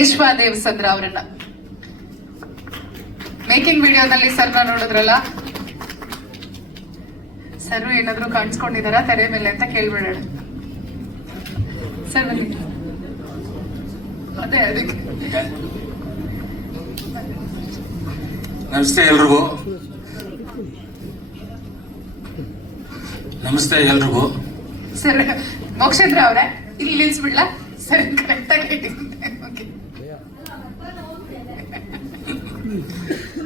ವಿಶ್ವಾದೇವ್ ಸಂದ್ರ ಅವರನ್ನ ಮೇಕಿಂಗ್ ವಿಡಿಯೋದಲ್ಲಿ ಸರ್ನ ನೋಡಿದ್ರಲ್ಲ, ಸರ್ ಏನಾದ್ರು ಕಾಣಿಸ್ಕೊಂಡಿದಾರ ತೆರೆ ಮೇಲೆ ಅಂತ ಕೇಳ್ಬಿಡೋಣ. ಸರ್ ಬನ್ನಿ. ಅದೇ ಅದಕ್ಕೆ ನಮಸ್ತೆ ಎಲ್ರಿಗೂ. ನಮಸ್ತೆ ಎಲ್ರಿಗೂ. ಸರ್ ಮೋಕ್ಷೇಂದ್ರ ಅವರೇ ಇಲ್ಲಿ ನಿಲ್ಸ್ಬಿಡ್ಲಾ? ಸರ್ ಕರೆಕ್ಟ್ ಆಗಿ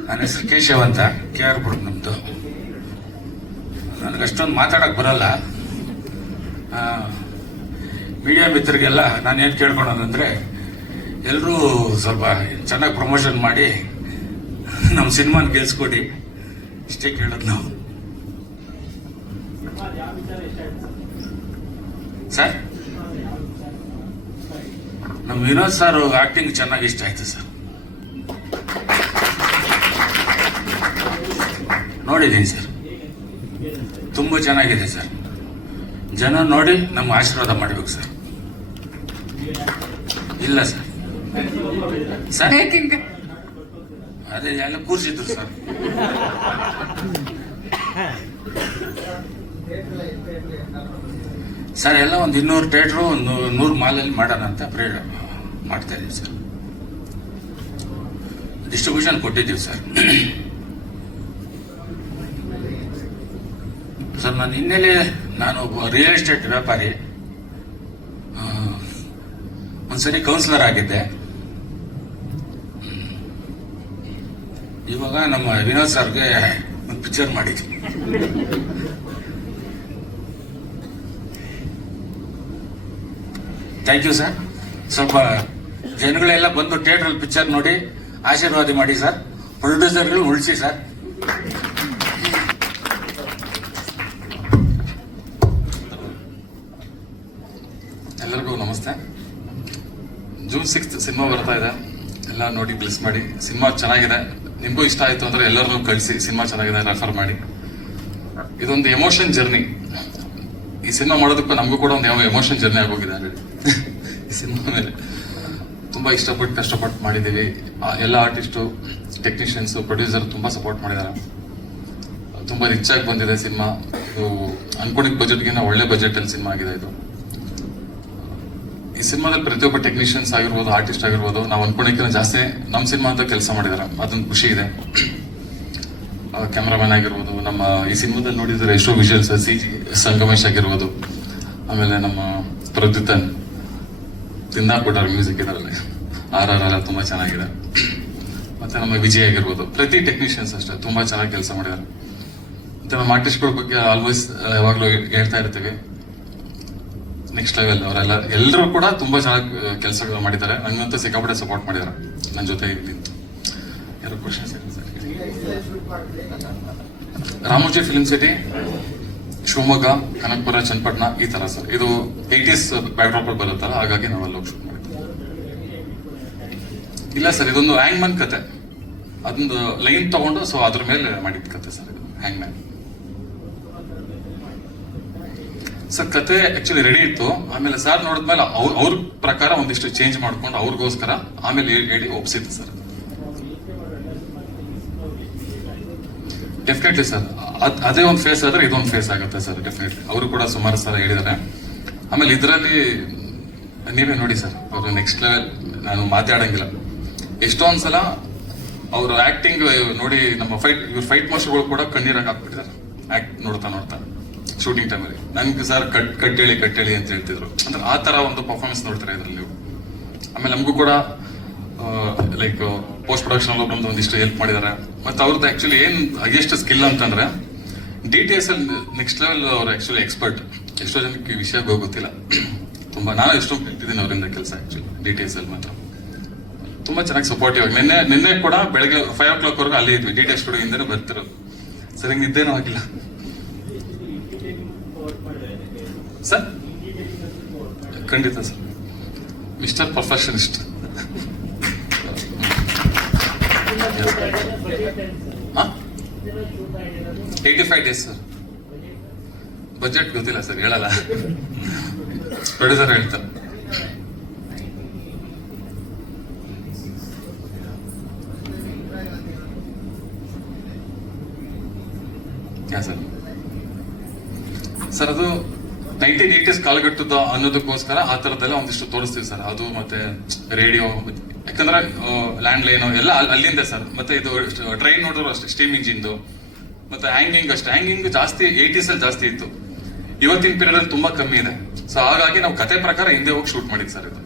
ನನ್ನ ಹೆಸರು ಕೇಶವ್ ಅಂತ, KR ಬುಡ್ ನಮ್ದು. ನನಗೆ ಅಷ್ಟೊಂದು ಮಾತಾಡಕ್ ಬರಲ್ಲ. ಮೀಡಿಯಾ ಮಿತ್ರರಿಗೆಲ್ಲ ನಾನು ಏನು ಕೇಳ್ಕೊಳೋದಂದ್ರೆ, ಎಲ್ಲರೂ ಸ್ವಲ್ಪ ಚೆನ್ನಾಗಿ ಪ್ರಮೋಷನ್ ಮಾಡಿ ನಮ್ಮ ಸಿನಿಮಾನ ಗೆಲ್ಸ್ಕೊಡಿ, ಇಷ್ಟೇ ಕೇಳೋದು ನಾವು. ಸರ್, ನಮ್ಮ ವಿನೋದ್ ಸರ್ ಆಕ್ಟಿಂಗ್ ಚೆನ್ನಾಗಿ ಇಷ್ಟ ಆಯ್ತು ಸರ್. ನೋಡಿದ್ದೀನಿ ಸರ್, ತುಂಬಾ ಚೆನ್ನಾಗಿದೆ ಸರ್. ಜನ ನೋಡಿ ನಮ್ಮ ಆಶೀರ್ವಾದ ಮಾಡಬೇಕು ಸರ್. ಇಲ್ಲ ಸರ್, ಸರ್ ಅದೇ ಎಲ್ಲ ಕೂರಿಸಿದ್ರು ಸರ್. ಸರ್ ಎಲ್ಲ ಒಂದು 200 ಥಿಯೇಟ್ರು 100 ಮಾಲಲ್ಲಿ ಮಾಡೋಣ ಅಂತ ಮಾಡ್ತಾ ಇದ್ದೀವಿ ಸರ್. ಡಿಸ್ಟ್ರಿಬ್ಯೂಷನ್ ಕೊಟ್ಟಿದ್ದೀವಿ ಸರ್. ಸರ್ ನನ್ನ ಹಿನ್ನೆಲೆ, ನಾನು ರಿಯಲ್ ಎಸ್ಟೇಟ್ ವ್ಯಾಪಾರಿ. ಒಂದ್ಸರಿ ಕೌನ್ಸಿಲರ್ ಆಗಿದ್ದೆ. ಇವಾಗ ನಮ್ಮ ವಿನೋದ್ ಸರ್ಗೆ ಒಂದು ಪಿಕ್ಚರ್ ಮಾಡಿದ್ವಿ. Thank you sir. ಸ್ವಲ್ಪ ಜನಗಳೆಲ್ಲ ಬಂದು ಥಿಯೇಟ್ರಲ್ಲಿ ಪಿಕ್ಚರ್ ನೋಡಿ ಆಶೀರ್ವಾದ ಮಾಡಿ ಸರ್. ಪ್ರೊಡ್ಯೂಸರ್ಗಳು ಉಳಿಸಿ ಸರ್. ಎಲ್ಲರಿಗೂ ನಮಸ್ತೆ. ಜೂನ್ 6 ಸಿನಿಮಾ ಬರ್ತಾ ಇದೆ, ಎಲ್ಲ ನೋಡಿ ಬ್ಲೆಸ್ ಮಾಡಿ. ಸಿನಿಮಾ ಚೆನ್ನಾಗಿದೆ, ನಿಮಗೂ ಇಷ್ಟ ಆಯ್ತು ಅಂದ್ರೆ ಎಲ್ಲರನ್ನೂ ಕಳಿಸಿ. ಸಿನಿಮಾ ಚೆನ್ನಾಗಿದೆ, ರೆಫರ್ ಮಾಡಿ. ಇದೊಂದು ಎಮೋಷನ್ ಜರ್ನಿ. ಈ ಸಿನಿಮಾ ಮಾಡೋದಕ್ಕೂ ನಮಗೂ ಕೂಡ ಒಂದು ಎಮೋಷನ್ ಜರ್ನಿ ಆಗೋಗಿದೆ ಆಲ್ರೆಡಿ. ಈ ಸಿನಿಮಾ ಮೇಲೆ ತುಂಬಾ ಇಷ್ಟಪಟ್ಟು ಕಷ್ಟಪಟ್ಟು ಮಾಡಿದ್ದೀವಿ. ಎಲ್ಲ ಆರ್ಟಿಸ್ಟು, ಟೆಕ್ನಿಷಿಯನ್ಸು, ಪ್ರೊಡ್ಯೂಸರ್ ತುಂಬಾ ಸಪೋರ್ಟ್ ಮಾಡಿದ್ದಾರೆ. ತುಂಬಾ ರಿಚ್ ಆಗಿ ಬಂದಿದೆ ಸಿನಿಮಾ. ಇದು ಅನ್ಕೊಂಡಿದ್ದ ಬಜೆಟ್ಗಿಂತ ಒಳ್ಳೆ ಬಜೆಟ್ ಅಲ್ಲಿ ಸಿನಿಮಾ ಆಗಿದೆ ಇದು. ಈ ಸಿನಿಮಾದಲ್ಲಿ ಪ್ರತಿಯೊಬ್ಬ ಟೆಕ್ನಿಷಿಯನ್ಸ್ ಆಗಿರ್ಬೋದು, ಆರ್ಟಿಸ್ಟ್ ಆಗಿರ್ಬೋದು, ನಾವು ಅನ್ಕೊಂಡಿದ್ದಕ್ಕಿಂತ ಜಾಸ್ತಿ ನಮ್ಮ ಸಿನಿಮಾ ಅಂತ ಕೆಲಸ ಮಾಡಿದಾರೆ. ಅದೊಂದು ಖುಷಿ ಇದೆ. ಕ್ಯಾಮ್ರಾಮನ್ ಆಗಿರ್ಬೋದು, ನಮ್ಮ ಈ ಸಿನಿಮಾದಲ್ಲಿ ನೋಡಿದ್ರೆ ಎಷ್ಟೋ ವಿಜುವಲ್ಸ್, CG ಸಂಗಮೇಶ್ ಆಗಿರ್ಬೋದು, ಆಮೇಲೆ ನಮ್ಮ ಪ್ರದ್ಯುತನ್ ತಿಂದಾಕ್ಬಿಟ್ಟಾರೆ ಮ್ಯೂಸಿಕ್ ಇದರಲ್ಲಿ. RRR ತುಂಬಾ ಚೆನ್ನಾಗಿದೆ. ಮತ್ತೆ ನಮ್ಮ ವಿಜಯ್ ಆಗಿರ್ಬೋದು, ಪ್ರತಿ ಟೆಕ್ನಿಷಿಯನ್ಸ್ ಅಷ್ಟೇ ತುಂಬಾ ಚೆನ್ನಾಗಿ ಕೆಲಸ ಮಾಡಿದ್ದಾರೆ. ಮತ್ತೆ ನಮ್ಮ ಆರ್ಟಿಸ್ಟ್ಗಳ ಬಗ್ಗೆ ಆಲ್ವೇಸ್ ಯಾವಾಗಲೂ ಹೇಳ್ತಾ ಇರ್ತೀವಿ, ನೆಕ್ಸ್ಟ್ ಲೆವೆಲ್. ಅವರೆಲ್ಲ ಎಲ್ಲರೂ ಕೂಡ ತುಂಬಾ ಚೆನ್ನಾಗಿ ಕೆಲಸಗಳು ಮಾಡಿದ್ದಾರೆ. ನಂಗಂತೂ ಸಿಕ್ಕಾಪಟ್ಟೆ ಸಪೋರ್ಟ್ ಮಾಡಿದ್ದಾರೆ ನನ್ನ ಜೊತೆ ಇದ್ದು. ಯಾರು ಕ್ವಶನ್ಸ್ ಇಲ್ಲ sir? Ramoji film city, Shivamogga, Kanakapura, Channapatna, ಈ ತರ ಸರ್. ಇದು 80s ಬ್ಯಾಕ್ಡ್ರಾಪ್ ಅಲ್ಲಿ ಬರುತ್ತಲ್ಲ, ಹಾಗಾಗಿ ನಾವೆಲ್ಲ ಶೂಟ್ ಮಾಡಿದ್ವಿ. ಇಲ್ಲ ಸರ್, ಇದೊಂದು ಹ್ಯಾಂಗ್ಮನ್ ಕತೆ. ಅದೊಂದು ಲೈನ್ ತಗೊಂಡು ಸೊ ಅದ್ರ ಮೇಲೆ ಮಾಡಿದ ಕತೆ ಸರ್ ಇದು, ಹ್ಯಾಂಗ್ಮ್ಯಾನ್. ಸರ್ ಕತೆ ಆಕ್ಚುಲಿ ರೆಡಿ ಇತ್ತು. ಆಮೇಲೆ ಸರ್ ನೋಡಿದ್ಮೇಲೆ ಅವ್ರ ಪ್ರಕಾರ ಒಂದಿಷ್ಟು ಚೇಂಜ್ ಮಾಡ್ಕೊಂಡು ಅವ್ರಿಗೋಸ್ಕರ ಆಮೇಲೆ ಹೇಳಿ ಒಪ್ಸಿತ್ತು ಸರ್. ಡೆಫಿನೆಟ್ಲಿ ಸರ್, ಅದೇ ಒಂದು ಫೇಸ್ ಆದ್ರೆ ಇದೊಂದು ಫೇಸ್ ಆಗುತ್ತೆ ಸರ್. ಡೆಫಿನೆಟ್ಲಿ ಅವರು ಕೂಡ ಸುಮಾರು ಸಲ ಹೇಳಿದ್ದಾರೆ. ಆಮೇಲೆ ಇದರಲ್ಲಿ ನೀವೇ ನೋಡಿ ಸರ್, ಅವರು ನೆಕ್ಸ್ಟ್ ಲೆವೆಲ್. ನಾನು ಮಾತಾಡಂಗಿಲ್ಲ. ಎಷ್ಟೊಂದ್ಸಲ ಅವರು ಆಕ್ಟಿಂಗ್ ನೋಡಿ, ನಮ್ಮ ಇವ್ರ ಫೈಟ್ ಮಾಸ್ಟರ್ಗಳು ಕೂಡ ಕಣ್ಣೀರಾಗ ಹಾಕ್ಬಿಟ್ಟಿದ್ದಾರೆ ಆಕ್ಟ್ ನೋಡ್ತಾ ನೋಡ್ತಾ ಶೂಟಿಂಗ್ ಟೈಮಲ್ಲಿ. ನನ್ಗೆ ಸರ್ ಕಟ್ಟೇಳಿ ಅಂತ ಹೇಳ್ತಿದ್ರು. ಅಂದ್ರೆ ಆ ತರ ಒಂದು ಪರ್ಫಾರ್ಮೆನ್ಸ್ ನೋಡ್ತಾರೆ ಇದ್ರಲ್ಲಿ ನೀವು. ಆಮೇಲೆ ನಮಗೂ ಕೂಡ ಲೈಕ್ ಪೋಸ್ಟ್ ಪ್ರೊಡಕ್ಷನ್ ಬಂದು ಒಂದಿಷ್ಟು ಹೆಲ್ಪ್ ಮಾಡಿದ್ದಾರೆ. ಮತ್ತೆ ಅವ್ರದ್ದು ಆಕ್ಚುಲಿ ಏನ್ ಹೈಯೆಸ್ಟ್ ಸ್ಕಿಲ್ ಅಂತಂದ್ರೆ DTS ಅಲ್ಲಿ ನೆಕ್ಸ್ಟ್ ಲೆವೆಲ್. ಅವ್ರು ಆಕ್ಚುಲಿ ಎಕ್ಸ್ಪರ್ಟ್. ಎಷ್ಟೋ ಜನಕ್ಕೆ ಈ ವಿಷಯ ಗೊತ್ತಿಲ್ಲ. ತುಂಬಾ ನಾನು ಎಷ್ಟೋ ಕಲ್ತಿದ್ದೀನಿ ಅವರಿಂದ ಕೆಲಸ. ಆಕ್ಚುಲಿ DTS ಅಲ್ಲಿ ಮಾತ್ರ ತುಂಬಾ ಚೆನ್ನಾಗಿ ಸಪೋರ್ಟಿವ್ ಆಗಿ. ನಿನ್ನೆ ಕೂಡ ಬೆಳಗ್ಗೆ 5 o'clock ವರೆಗೂ ಅಲ್ಲೇ ಇದ್ವಿ. DTS ಸ್ಟುಡಿಯೋಯಿಂದನೇ ಬರ್ತಿರೋದು. ಸರಿ, ನಿದ್ದೇನೂ ಆಗಿಲ್ಲ ಸರ್. ಖಂಡಿತ sir, mister perfectionist. 85 days sir. Budget ಗೊತ್ತಿಲ್ಲ ಸರ್, ಹೇಳಲ್ಲ. ಪ್ರೊಡ್ಯೂಸರ್ ಹೇಳ್ತಾರೆ. ಯಾ ಸರ್ ಅದು 1980s ಕಾಲಘಟ್ಟದ ಅನ್ನೋದಕ್ಕೋಸ್ಕರ ಆ ಥರದ್ದೆಲ್ಲ ಒಂದಿಷ್ಟು ತೋರಿಸ್ತೀವಿ ಸರ್. ಅದು ಮತ್ತೆ ರೇಡಿಯೋ, ಯಾಕಂದ್ರೆ ಲ್ಯಾಂಡ್ ಲೈನು ಎಲ್ಲ ಅಲ್ಲಿಂದ ಸರ್. ಮತ್ತೆ ಇದು ಟ್ರೈನ್ ನೋಡಿದ್ರು ಅಷ್ಟೇ, ಸ್ಟೀಮ್ ಇಂಜಿನ್ದು. ಮತ್ತೆ ಹ್ಯಾಂಗಿಂಗ್ ಅಷ್ಟೇ, ಹ್ಯಾಂಗಿಂಗ್ ಜಾಸ್ತಿ 80s ಅಲ್ಲಿ ಜಾಸ್ತಿ ಇತ್ತು. ಇವತ್ತಿನ ಪೀರಿಯಡ್ ಅಲ್ಲಿ ತುಂಬಾ ಕಮ್ಮಿ ಇದೆ. ಸೊ ಹಾಗಾಗಿ ನಾವು ಕತೆ ಪ್ರಕಾರ ಹಿಂದೆ ಹೋಗಿ ಶೂಟ್ ಮಾಡಿದ್ವಿ ಸರ್. ಇದು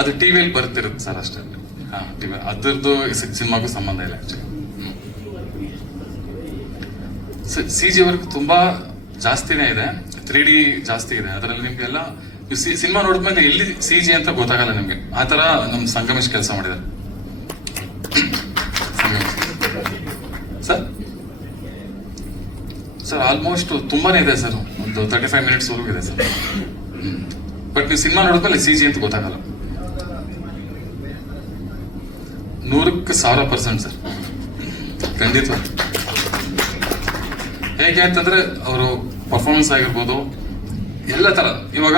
ಅದು ಟಿವಿಯಲ್ಲಿ ಬರ್ತಿರುತ್ತೆ ಸರ್ ಅಷ್ಟೇ. ಹಾ, ಟಿವಿ ಅದ್ರದ್ದು ಸಿನಿಮಾಗೂ ಸಂಬಂಧ ಇಲ್ಲ ಆಕ್ಚುಲಿ. CG ವರ್ಕ್ ತುಂಬಾ ಜಾಸ್ತಿನೇ ಇದೆ, 3D ಜಾಸ್ತಿ ಇದೆ ಅದರಲ್ಲಿ. ನಿಮ್ಗೆಲ್ಲ ಸಿನಿಮಾ ನೋಡಿದ್ಮೇಲೆ ಎಲ್ಲಿ CG ಅಂತ ಗೊತ್ತಾಗಲ್ಲ ನಿಮ್ಗೆ. ಆ ತರ ನಮ್ ಸಂಗಮೇಶ್ ಕೆಲಸ ಮಾಡಿದ್ದಾರೆ ಸರ್. ಆಲ್ಮೋಸ್ಟ್ ತುಂಬಾನೇ ಇದೆ ಸರ್, ಒಂದು 35 ಮಿನಿಟ್ಸ್ ವರೆಗೂ ಇದೆ ಸರ್. ಬಟ್ ನೀವು ಸಿನಿಮಾ ನೋಡಿದ್ಮೇಲೆ CG ಅಂತ ಗೊತ್ತಾಗಲ್ಲ. 100% ಸರ್, ಖಂಡಿತ. ಹೇಗೆ ಅಂತಂದ್ರೆ ಅವರು ಪರ್ಫಾರ್ಮೆನ್ಸ್ ಆಗಿರ್ಬೋದು, ಎಲ್ಲ ತರ. ಇವಾಗ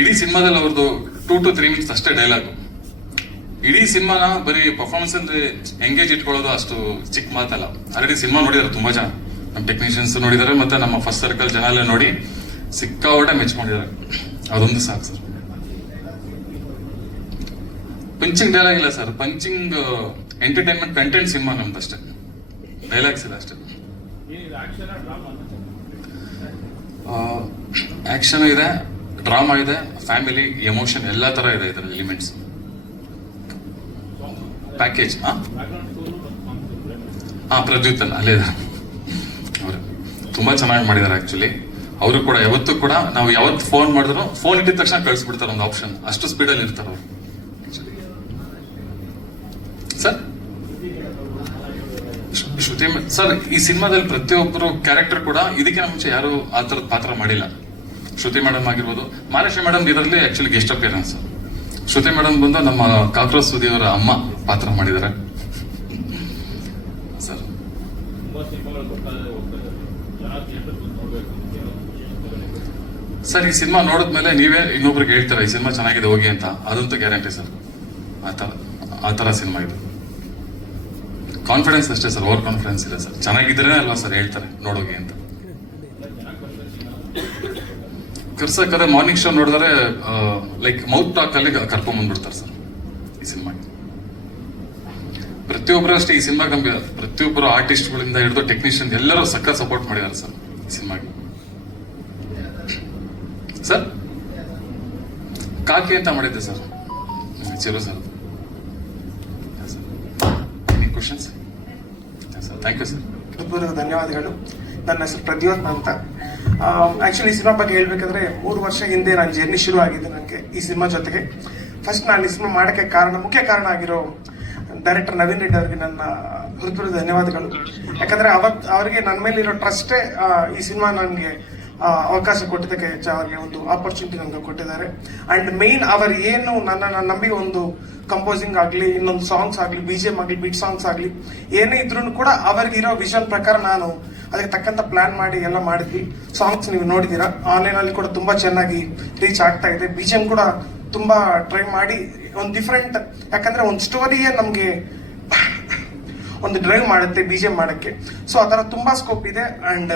ಇಡೀ ಸಿನಿಮಾದಲ್ಲಿ ಅವ್ರದ್ದು 2 to 3 ಮಿನಿಟ್ಸ್ ಅಷ್ಟೇ ಡೈಲಾಗ್. ಇಡೀ ಸಿನಿಮಾನ ಬರೀ ಪರ್ಫಾರ್ಮೆನ್ಸ್ ಅಲ್ಲಿ ಎಂಗೇಜ್ ಇಟ್ಕೊಳ್ಳೋದು ಅಷ್ಟು ಚಿಕ್ಕ ಮಾತಲ್ಲ. ಆಲ್ರೆಡಿ ಸಿನಿಮಾ ನೋಡಿದಾರೆ ತುಂಬಾ ಜನ, ನಮ್ಮ ಟೆಕ್ನಿಷಿಯನ್ಸ್ ನೋಡಿದಾರೆ, ಮತ್ತೆ ನಮ್ಮ ಫಸ್ಟ್ ಸರ್ಕಲ್ ಜನ ಎಲ್ಲ ನೋಡಿ ಸಿಕ್ಕಾಪಟ್ಟೆ ಮೆಚ್ ಮಾಡಿದ್ದಾರೆ. ಅದೊಂದು ಸಾಕು ಸರ್. ಪಂಚಿಂಗ್ ಡೈಲಾಗ್ ಇಲ್ಲ sir, punching entertainment content cinema ನಮ್ದು ಅಷ್ಟೇ, ಡೈಲಾಗ್ಸ್ ಇಲ್ಲ ಅಷ್ಟೇ. ಆಕ್ಷನ್ ಇದೆ, ಡ್ರಾಮಾ ಇದೆ, ಫ್ಯಾಮಿಲಿ, ಎಮೋಷನ್ ಎಲ್ಲ ತರ ಇದೆ ಇದರಲ್ಲಿ ಎಲಿಮೆಂಟ್ಸ್. ಪ್ಯಾಕೇಜ್ ಪ್ರಜ್ವತ್ ಅಲ್ಲ ಅಲ್ಲೇ ಇದ್ದಾರೆ ಅವರು, ತುಂಬಾ ಚೆನ್ನಾಗಿ ಮಾಡಿದ್ದಾರೆ ಆಕ್ಚುಲಿ. ಅವರು ಕೂಡ ಯಾವತ್ತೂ ಕೂಡ ನಾವು ಯಾವತ್ತು ಫೋನ್ ಮಾಡಿದ್ರು ಫೋನ್ ಇಟ್ಟಿದ ತಕ್ಷಣ ಕಳಿಸ್ಬಿಡ್ತಾರೆ ಒಂದು ಆಪ್ಷನ್, ಅಷ್ಟು ಸ್ಪೀಡಲ್ಲಿ ಇರ್ತಾರೆ ಅವರು ಸರ್. ಶ್ರುತಿ ಸರ್, ಈ ಸಿನಿಮಾದಲ್ಲಿ ಪ್ರತಿಯೊಬ್ಬರು ಕ್ಯಾರೆಕ್ಟರ್ ಕೂಡ ಇದಕ್ಕಿಂತ ಮುಂಚೆ ಯಾರು ಆ ತರದ ಪಾತ್ರ ಮಾಡಿಲ್ಲ. ಶ್ರುತಿ ಮೇಡಮ್ ಆಗಿರ್ಬೋದು, ಮಾನಸಿ ಮೇಡಮ್ ಇದರಲ್ಲಿ ಆಕ್ಚುಲಿ ಗೆಸ್ಟ್ ಅಪಿಯರೆನ್ಸ್. ಶ್ರುತಿ ಮೇಡಮ್ ಬಂದು ನಮ್ಮ ಕಾಕ್ರೋಚ್ ಸುದಿ ಅವರ ಅಮ್ಮ ಪಾತ್ರ ಮಾಡಿದ್ದಾರೆ ಸರ್. ಸರ್, ಈ ಸಿನಿಮಾ ನೋಡಿದ್ಮೇಲೆ ನೀವೇ ಇನ್ನೊಬ್ರಿಗೆ ಹೇಳ್ತಾರೆ ಈ ಸಿನಿಮಾ ಚೆನ್ನಾಗಿದೆ ಹೋಗಿ ಅಂತ, ಅದಂತೂ ಗ್ಯಾರಂಟಿ ಸರ್. ಆ ತರ ಸಿನಿಮಾ ಇದು. ಕಾನ್ಫಿಡೆನ್ಸ್ ಅಷ್ಟೇ ಸರ್, ಓವರ್ ಕಾನ್ಫಿಡೆನ್ಸ್ ಇಲ್ಲ ಸರ್. ಚೆನ್ನಾಗಿದ್ರೆ ಅಲ್ವಾ ಸರ್ ಹೇಳ್ತಾರೆ ನೋಡೋಗಿ ಅಂತ. ಕರ್ಸಕ್ಕದೆ ಮಾರ್ನಿಂಗ್ ಶೋ ನೋಡಿದ್ರೆ ಲೈಕ್ ಮೌತ್ ಟಾಕ್ ಅಲ್ಲಿ ಕರ್ಕೊಂಡ್ ಬಂದ್ಬಿಡ್ತಾರೆ ಸರ್ ಈ ಸಿನಿಮಾಗೆ. ಪ್ರತಿಯೊಬ್ಬರು ಅಷ್ಟೇ ಈ ಸಿನಿಮಾಗೆ ನಮ್ಗೆ ಪ್ರತಿಯೊಬ್ಬರು ಆರ್ಟಿಸ್ಟ್ಗಳಿಂದ ಹಿಡಿದು ಟೆಕ್ನಿಷಿಯನ್ ಎಲ್ಲರೂ ಸಕ್ಕ ಸಪೋರ್ಟ್ ಮಾಡಿದ್ದಾರೆ ಸರ್ ಈ ಸಿನಿಮಾಗೆ. ಸರ್, ಕಾಕಿ ಅಂತ ಮಾಡಿದ್ದೆ sir, Chiru sir. Questions? Thank you sir. ಧನ್ಯವಾದಗಳು. ನನ್ನ ಹೆಸರು ಪ್ರದ್ಯೋತ್ ಅಂತ. ಆಕ್ಚುಲಿ ಈ ಸಿನಿಮಾ ಬಗ್ಗೆ ಹೇಳ್ಬೇಕಂದ್ರೆ 3 ವರ್ಷ ಹಿಂದೆ ನನ್ನ ಜರ್ನಿ ಶುರು ಆಗಿದೆ ನನಗೆ ಈ ಸಿನಿಮಾ ಜೊತೆಗೆ. ಫಸ್ಟ್ ನಾನು ಈ ಸಿನಿಮಾ ಮಾಡೋಕ್ಕೆ ಮುಖ್ಯ ಕಾರಣ ಆಗಿರೋ ಡೈರೆಕ್ಟರ್ ನವೀನ್ ರೆಡ್ಡಿ ಅವರಿಗೆ ನನ್ನ ಹೃದಯಪೂರ್ವಕ ಧನ್ಯವಾದಗಳು. ಯಾಕಂದ್ರೆ ಅವರಿಗೆ ನನ್ನ ಮೇಲೆ ಇರೋ ಟ್ರಸ್ಟೇ ಈ ಸಿನಿಮಾ ನನಗೆ ಅವಕಾಶ ಕೊಟ್ಟಿದ್ದಕ್ಕೆ, ಅವರಿಗೆ ಒಂದು ಆಪರ್ಚುನಿಟಿ ನನಗೆ ಕೊಟ್ಟಿದ್ದಾರೆ. ಅಂಡ್ ಮೇನ್ ಅವರು ಏನು ನನ್ನ ನಂಬಿ ಒಂದು ಕಂಪೋಸಿಂಗ್ ಆಗಲಿ, ಇನ್ನೊಂದು ಸಾಂಗ್ಸ್ ಆಗಲಿ, BGM ಆಗಲಿ, ಬೀಟ್ ಸಾಂಗ್ಸ್ ಆಗಲಿ, ಏನೇ ಇದ್ರೂ ಕೂಡ ಅವರಿಗಿರೋ ವಿಷನ್ ಪ್ರಕಾರ ನಾನು ಅದಕ್ಕೆ ತಕ್ಕಂತ ಪ್ಲಾನ್ ಮಾಡಿ ಎಲ್ಲ ಮಾಡಿದ್ವಿ. ಸಾಂಗ್ಸ್ ನೀವು ನೋಡಿದ್ದೀರಾ, ಆನ್ಲೈನಲ್ಲಿ ಕೂಡ ತುಂಬಾ ಚೆನ್ನಾಗಿ ರೀಚ್ ಆಗ್ತಾ ಇದೆ. BGM ಕೂಡ ತುಂಬಾ ಟ್ರೈ ಮಾಡಿ ಒಂದು ಡಿಫ್ರೆಂಟ್, ಯಾಕಂದ್ರೆ ಒಂದು ಸ್ಟೋರಿಯೇ ನಮಗೆ ಒಂದು ಡ್ರೈವ್ ಮಾಡುತ್ತೆ BGM ಮಾಡಕ್ಕೆ. ಸೊ ಆ ಥರ ತುಂಬಾ ಸ್ಕೋಪ್ ಇದೆ. ಅಂಡ್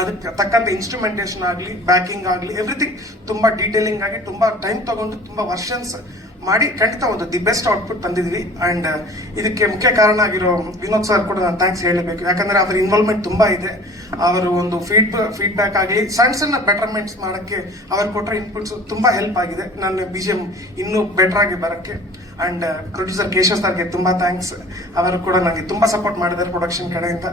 ಅದಕ್ಕೆ ತಕ್ಕಂತೆ ಇನ್ಸ್ಟ್ರುಮೆಂಟೇಷನ್ ಆಗಲಿ, ಬ್ಯಾಕಿಂಗ್ ಆಗಲಿ, ಎವ್ರಿಥಿಂಗ್ ತುಂಬಾ ಡೀಟೇಲಿಂಗ್ ಆಗಿ ತುಂಬಾ ಟೈಮ್ ತಗೊಂಡು ತುಂಬಾ ವರ್ಷನ್ಸ್ ಮಾಡಿ ಖಂಡಿತ ಒಂದು ದಿ ಬೆಸ್ಟ್ ಔಟ್ಪುಟ್ ತಂದಿದ್ವಿ. ಅಂಡ್ ಇದಕ್ಕೆ ಮುಖ್ಯ ಕಾರಣ ಆಗಿರೋ ವಿನೋದ್ ಸರ್ ಕೂಡ ನಾನು ಥ್ಯಾಂಕ್ಸ್ ಹೇಳಬೇಕು. ಯಾಕಂದ್ರೆ ಅವರ ಇನ್ವಾಲ್ವ್ಮೆಂಟ್ ತುಂಬಾ ಇದೆ. ಅವರು ಒಂದು ಫೀಡ್ಬ್ಯಾಕ್ ಆಗಲಿ, ಸಣ್ಣ ಬೆಟರ್ಮೆಂಟ್ಸ್ ಮಾಡೋಕ್ಕೆ ಅವ್ರು ಕೊಟ್ಟರೆ ಇನ್ಪುಟ್ಸ್ ತುಂಬಾ ಹೆಲ್ಪ್ ಆಗಿದೆ ನನ್ನ BGM ಇನ್ನೂ ಬೆಟರ್ ಆಗಿ ಬರೋಕ್ಕೆ. ಅಂಡ್ ಪ್ರೊಡ್ಯೂಸರ್ ಕೇಶವ್ ಸರ್ಗೆ ತುಂಬಾ ಥ್ಯಾಂಕ್ಸ್. ಅವರು ಕೂಡ ನನಗೆ ತುಂಬಾ ಸಪೋರ್ಟ್ ಮಾಡಿದ್ದಾರೆ ಪ್ರೊಡಕ್ಷನ್ ಕಡೆಯಿಂದ.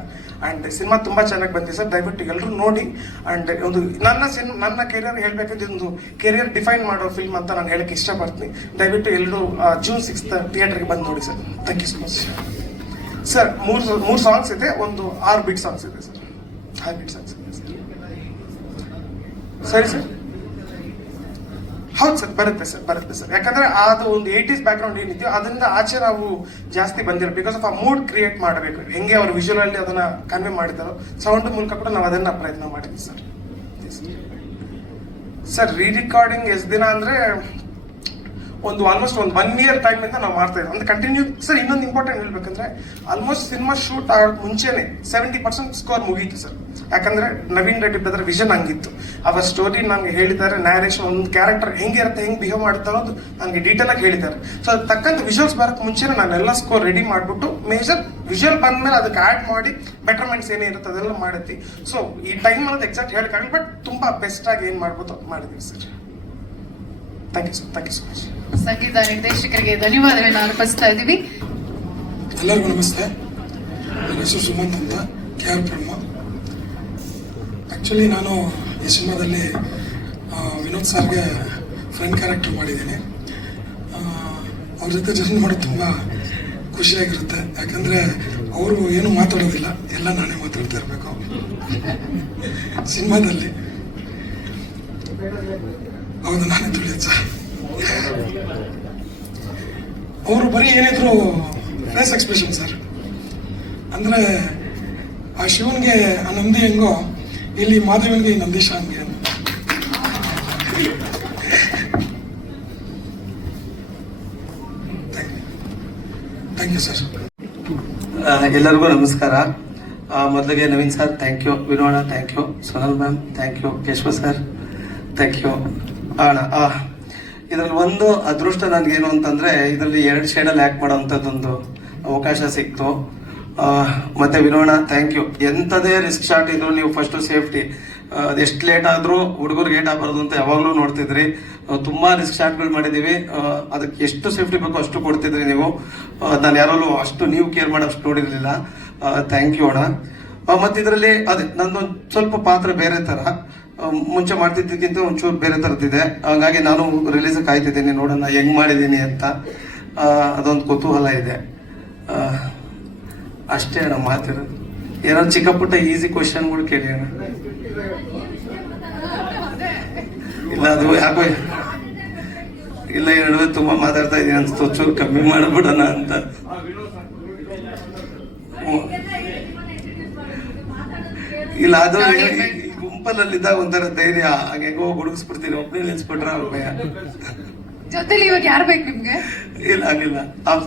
ಅಂಡ್ ಸಿನಿಮಾ ತುಂಬಾ ಚೆನ್ನಾಗಿ ಬಂದಿದೆ ಸರ್, ದಯವಿಟ್ಟು ಎಲ್ಲರೂ ನೋಡಿ. ಅಂಡ್ ಒಂದು ನನ್ನ ಕೆರಿಯರ್ ಹೇಳ್ಬೇಕಂದ್ರೆ ಒಂದು ಕೆರಿಯರ್ ಡಿಫೈನ್ ಮಾಡೋ ಫಿಲ್ಮ್ ಅಂತ ನಾನು ಹೇಳಕ್ಕೆ ಇಷ್ಟಪಡ್ತೀನಿ. ದಯವಿಟ್ಟು ಎಲ್ಲರೂ June 6th ಥಿಯೇಟರ್ಗೆ ಬಂದು ನೋಡಿ sir. Thank you so much sir. 3 songs ಇದೆ, ಒಂದು 6 ಬೀಟ್ ಸಾಂಗ್ಸ್ ಇದೆ ಸರ್. 6 ಬೀಟ್ ಸಾಂಗ್ಸ್ ಇದೆ ಸರಿ ಸರ್. ಹೌದು ಸರ್, ಬರುತ್ತೆ ಸರ್. ಯಾಕಂದ್ರೆ ಅದು ಒಂದು 80s ಬ್ಯಾಕ್ಗ್ರೌಂಡ್ ಏನಿದೆಯೋ ಅದರಿಂದ ಆಚೆ ನಾವು ಜಾಸ್ತಿ ಬಂದಿರೋ, ಬಿಕಾಸ್ ಆಫ್ ಆ ಮೂಡ್ ಕ್ರಿಯೇಟ್ ಮಾಡಬೇಕು. ಹೆಂಗೆ ಅವರು ವಿಜುವಲ್ ಅಲ್ಲಿ ಅದನ್ನ ಕನ್ವೆ ಮಾಡಿದಾರೋ ಸೌಂಡ್ ಮೂಲಕ ಕೂಡ ನಾವು ಅದನ್ನ ಪ್ರಯತ್ನ ಮಾಡಿದ್ವಿ ಸರ್. ಸರ್, ರೀ ರೆಕಾರ್ಡಿಂಗ್ ಎಷ್ಟು ದಿನ ಅಂದ್ರೆ ಆಲ್ಮೋಸ್ಟ್ ಒಂದು 1 year ಟೈಮಿಂದ ನಾವು ಮಾಡ್ತಾ ಇದ್ದೀವಿ ಅಂದ್ರೆ ಕಂಟಿನ್ಯೂ. ಸರ್ ಇನ್ನೊಂದು ಇಂಪಾರ್ಟೆಂಟ್ ಹೇಳ್ಬೇಕಂದ್ರೆ ಆಲ್ಮೋಸ್ಟ್ ಸಿನಿಮಾ ಶೂಟ್ ಆಗೋಕ್ಕೆ ಮುಂಚೆನೆ 70% ಸ್ಕೋರ್ ಮುಗೀತು ಸರ್. ಯಾಕಂದ್ರೆ ನವೀನ್ ರೆಡ್ಡಿ ಬ್ರದರ್ ವಿಷನ್ ಹಂಗಿತ್ತು. ಅವರ ಸ್ಟೋರಿ ನಮ್ಗೆ ಹೇಳಿದ್ದಾರೆ, ನ್ಯಾರೇಷನ್ ಒಂದು ಕ್ಯಾರೆಕ್ಟರ್ ಹೆಂಗಿರುತ್ತೆ, ಹೆಂಗೆ ಬಿಹೇವ್ ಮಾಡ್ತಾ ಅನ್ನೋದು ನನಗೆ ಡೀಟೇಲ್ ಆಗಿ ಹೇಳಿದ್ದಾರೆ. ಸೊ ಅದು ತಕ್ಕಂತ ವಿಜುವಲ್ಸ್ ಬರೋಕ್ಕೆ ಮುಂಚೆನೆ ನಾನೆಲ್ಲ ಸ್ಕೋರ್ ರೆಡಿ ಮಾಡಿಬಿಟ್ಟು ಮೇಜರ್ ವಿಜುವಲ್ ಬಂದ್ಮೇಲೆ ಅದಕ್ಕೆ ಆ್ಯಡ್ ಮಾಡಿ ಬೆಟರ್ಮೆಂಟ್ಸ್ ಏನೇ ಇರುತ್ತೆ ಅದೆಲ್ಲ ಮಾಡಿದ್ವಿ. ಸೊ ಈ ಟೈಮ್ ಅನ್ನೋದು ಎಕ್ಸಾಕ್ಟ್ ಹೇಳಕ್ಕಾಗಲ್ಲ, ಬಟ್ ತುಂಬಾ ಬೆಸ್ಟ್ ಆಗಿ ಏನು ಮಾಡ್ಬೋದು ಮಾಡಿದ್ವಿ sir. Thank you sir, thank you so much. ಸಂಗೀತ ನಿರ್ದೇಶಕರಿಗೆ ಧನ್ಯವಾದಗಳನ್ನ ಅರ್ಪಿಸ್ತಾ ಇದ್ದೀವಿ. ಎಲ್ಲರಿಗೂ ನಮಸ್ತೆ. ನನ್ನ ಹೆಸರು ಸುಮಂತ್ ಅಂತ, KR ಬ್ರಹ್ಮ. ಆ್ಯಕ್ಚುಲಿ ನಾನು ಈ ಸಿನಿಮಾದಲ್ಲಿ ವಿನೋದ್ ಸರ್ಗೆ ಫ್ರೆಂಡ್ ಕ್ಯಾರೆಕ್ಟರ್ ಮಾಡಿದ್ದೀನಿ. ಅವ್ರ ಜೊತೆ ಜರ್ನಿ ಮಾಡೋದು ತುಂಬ ಖುಷಿಯಾಗಿರುತ್ತೆ. ಯಾಕಂದರೆ ಅವರು ಏನು ಮಾತಾಡೋದಿಲ್ಲ, ಎಲ್ಲ ನಾನೇ ಮಾತಾಡ್ತಾ ಇರಬೇಕು ಸಿನಿಮಾದಲ್ಲಿ. ಹೌದು, ನಾನೇ ತಿಳಿಯೋದು ಸರ್. ಅವರು ಬರೀ ಏನಿದ್ರು ಫೇಸ್ ಎಕ್ಸ್ಪ್ರೆಷನ್ ಸರ್. ಅಂದರೆ ಆ ಶಿವನ್ಗೆ ಆ ನಂದಿ ಹೆಂಗೋ, ಇಲ್ಲಿ ಮಾಧವನ್ಗೆ ಈ ನಂದೀಶ ಹಂಗೆ. Thank you sir. ಎಲ್ಲರಿಗೂ ನಮಸ್ಕಾರ. ಮೊದಲಿಗೆ ನವೀನ್ ಸರ್ ಥ್ಯಾಂಕ್ ಯು, ವಿನೋಣ thank you, Sonal ma'am thank you, Keshava sir thank you. ಅಣ್ಣ ಇದರಲ್ಲಿ ಒಂದು ಅದೃಷ್ಟ ನನಗೇನು ಅಂತಂದರೆ ಇದರಲ್ಲಿ 2 ಶೇಡಲ್ಲಿ ಆ್ಯಕ್ಟ್ ಮಾಡೋವಂಥದ್ದೊಂದು ಅವಕಾಶ ಸಿಕ್ತು. ಮತ್ತು ವಿನೋಣ ಥ್ಯಾಂಕ್ ಯು. ಎಂಥದೇ ರಿಸ್ಕ್ ಶಾಟ್ ಇದ್ರು ನೀವು ಫಸ್ಟು ಸೇಫ್ಟಿ, ಅದೆಷ್ಟು ಲೇಟ್ ಆದರೂ ಹುಡುಗರಿಗೆ ಏಟ್ ಆಗಬಾರ್ದು ಅಂತ ಯಾವಾಗಲೂ ನೋಡ್ತಿದ್ರಿ. ತುಂಬ ರಿಸ್ಕ್ ಶಾಟ್ಗಳು ಮಾಡಿದ್ದೀವಿ, ಅದಕ್ಕೆ ಎಷ್ಟು ಸೇಫ್ಟಿ ಬೇಕೋ ಅಷ್ಟು ಕೊಡ್ತಿದ್ರಿ ನೀವು. ನಾನು ಯಾರಲ್ಲೂ ಅಷ್ಟು ನೀವು ಕೇರ್ ಮಾಡೋಷ್ಟು ನೋಡಿರಲಿಲ್ಲ. ಥ್ಯಾಂಕ್ ಯು ಅಣ್ಣ. ಮತ್ತು ಇದರಲ್ಲಿ ಅದೇ ನಂದೊಂದು ಸ್ವಲ್ಪ ಪಾತ್ರ ಬೇರೆ ಥರ, ಮುಂಚೆ ಮಾಡ್ತಿದ್ದಕ್ಕಿಂತ ಒಂಚೂರು ಬೇರೆ ಥರದ್ದಿದೆ. ಹಾಗಾಗಿ ನಾನು ರಿಲೀಸ್ ಕಾಯ್ತಿದ್ದೀನಿ, ನೋಡೋಣ ಹೆಂಗೆ ಮಾಡಿದ್ದೀನಿ ಅಂತ. ಅದೊಂದು ಕುತೂಹಲ ಇದೆ ಅಷ್ಟೇ ಅಣ್ಣ. ಮಾತಿರೋದು ಏನೋ ಚಿಕ್ಕ ಪುಟ್ಟ ಈಸಿ ಕ್ವಶನ್ಗಳು ಕೇಳಿ ಅಣ್ಣ. ಇಲ್ಲ ಅದು ಯಾಕೋ ಇಲ್ಲ, ಈ ನಡುವೆ ತುಂಬ ಮಾತಾಡ್ತಾ ಇದ್ದೀನಿ ಅನ್ಸ್ತು, ಚೂರು ಕಮ್ಮಿ ಮಾಡಿಬಿಡೋಣ ಅಂತ. ಇಲ್ಲ ಅದು ಗುಂಪಲ್ಲಿದ್ದಾಗ ಒಂಥರ ಧೈರ್ಯ, ಹಾಗೆಗೋ ಗುಡುಗಿಸ್ಬಿಡ್ತೀನಿ, ಒಬ್ಬನೇ ನಿಲ್ಸ್ಬಿಟ್ರೆ ಅವ್ರ ಭಯ. ಜೊತೆಲಿ ಇವಾಗ ಯಾರು ಬೇಕು ನಿಮ್ಗೆ? ಇಲ್ಲ ಆಗಿಲ್ಲ ಅಣ್ಣ.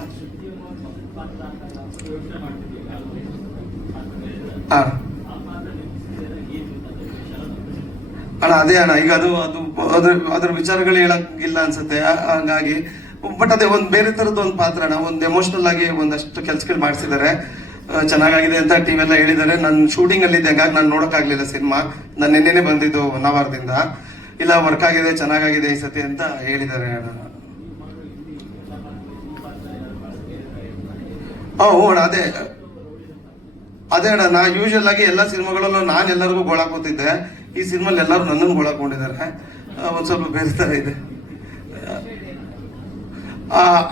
ಅದೇ ಅಣ್ಣ, ಈಗ ಅದ್ರ ವಿಚಾರಗಳು ಹೇಳಕ್ಕಿಲ್ಲ ಅನ್ಸುತ್ತೆ, ಹಾಗಾಗಿ. ಬಟ್ ಅದೇ ಒಂದು ಬೇರೆ ತರದ್ದು ಒಂದು ಪಾತ್ರ ಅಣ್ಣ. ಒಂದು ಎಮೋಷನಲ್ ಆಗಿ ಒಂದಷ್ಟು ಕೆಲ್ಸಗಳು ಮಾಡಿಸಿದ್ದಾರೆ, ಚೆನ್ನಾಗಾಗಿದೆ ಅಂತ ಟೀಮ್ ಎಲ್ಲ ಹೇಳಿದ್ದಾರೆ. ನಾನು ಶೂಟಿಂಗ್ ಅಲ್ಲಿ ಇದ್ದೆ, ಹಂಗಾಗಿ ನಾನು ನೋಡೋಕ್ಕಾಗ್ಲಿಲ್ಲ ಸಿನಿಮಾ. ನಾನು ನಿನ್ನೆನೆ ಬಂದಿದ್ದು ಹೊನ್ನಾವರದಿಂದ. ಇಲ್ಲ ವರ್ಕ್ ಆಗಿದೆ, ಚೆನ್ನಾಗಾಗಿದೆ ಈ ಸತಿ ಅಂತ ಹೇಳಿದ್ದಾರೆ ಅಣ್ಣ. ಹ್ಞೂ ಅಣ್ಣ, ಅದೇ ಅಣ್ಣ. ನಾ ಯೂಶಲ್ ಆಗಿ ಎಲ್ಲ ಸಿನಿಮಾಗಳಲ್ಲೂ ನಾನು ಎಲ್ಲರಿಗೂ ಗೋಳಾಕೋತಿದ್ದೆ, ಈ ಸಿನಿಮಾಲ್ಲಿ ಎಲ್ಲರೂ ನನ್ನನ್ನು ಗೋಳಾಕೊಂಡಿದ್ದಾರೆ. ಒಂದು ಸ್ವಲ್ಪ ಬೇರೆ ಥರ ಇದೆ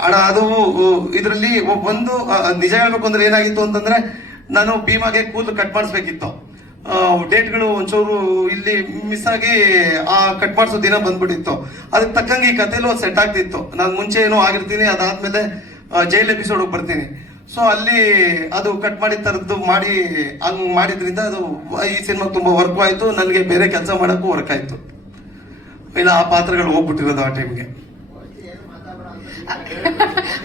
ಅಣ್ಣ. ಅದು ಇದರಲ್ಲಿ ಒಂದು ನಿಜ ಹೇಳ್ಬೇಕು ಅಂದ್ರೆ ಏನಾಗಿತ್ತು ಅಂತಂದ್ರೆ, ನಾನು ಭೀಮಾಗೆ ಕೂದಲು ಕಟ್ ಮಾಡಿಸ್ಬೇಕಿತ್ತು. ಡೇಟ್ಗಳು ಒಂಚೂರು ಇಲ್ಲಿ ಮಿಸ್ ಆಗಿ ಆ ಕಟ್ ಮಾಡಿಸೋ ದಿನ ಬಂದ್ಬಿಟ್ಟಿತ್ತು. ಅದಕ್ಕೆ ತಕ್ಕಂಗೆ ಈ ಕಥೆಲೂ ಸೆಟ್ ಆಗ್ತಿತ್ತು. ನಾನು ಮುಂಚೆ ಏನೋ ಆಗಿರ್ತೀನಿ, ಅದಾದ್ಮೇಲೆ ಜೈಲ್ ಎಪಿಸೋಡ್ ಬರ್ತೀನಿ. ಸೊ ಅಲ್ಲಿ ಅದು ಕಟ್ ಮಾಡಿದ ಥರದ್ದು ಮಾಡಿ ಹಂಗ್ ಮಾಡಿದ್ರಿಂದ ಅದು ಈ ಸಿನಿಮಾ ತುಂಬಾ ವರ್ಕ್ ಆಯ್ತು. ನನಗೆ ಬೇರೆ ಕೆಲಸ ಮಾಡೋಕ್ಕೂ ವರ್ಕ್ ಆಯ್ತು. ಇಲ್ಲ ಆ ಪಾತ್ರಗಳು ಹೋಗ್ಬಿಟ್ಟಿರೋದು ಆ ಟೈಮ್ಗೆ.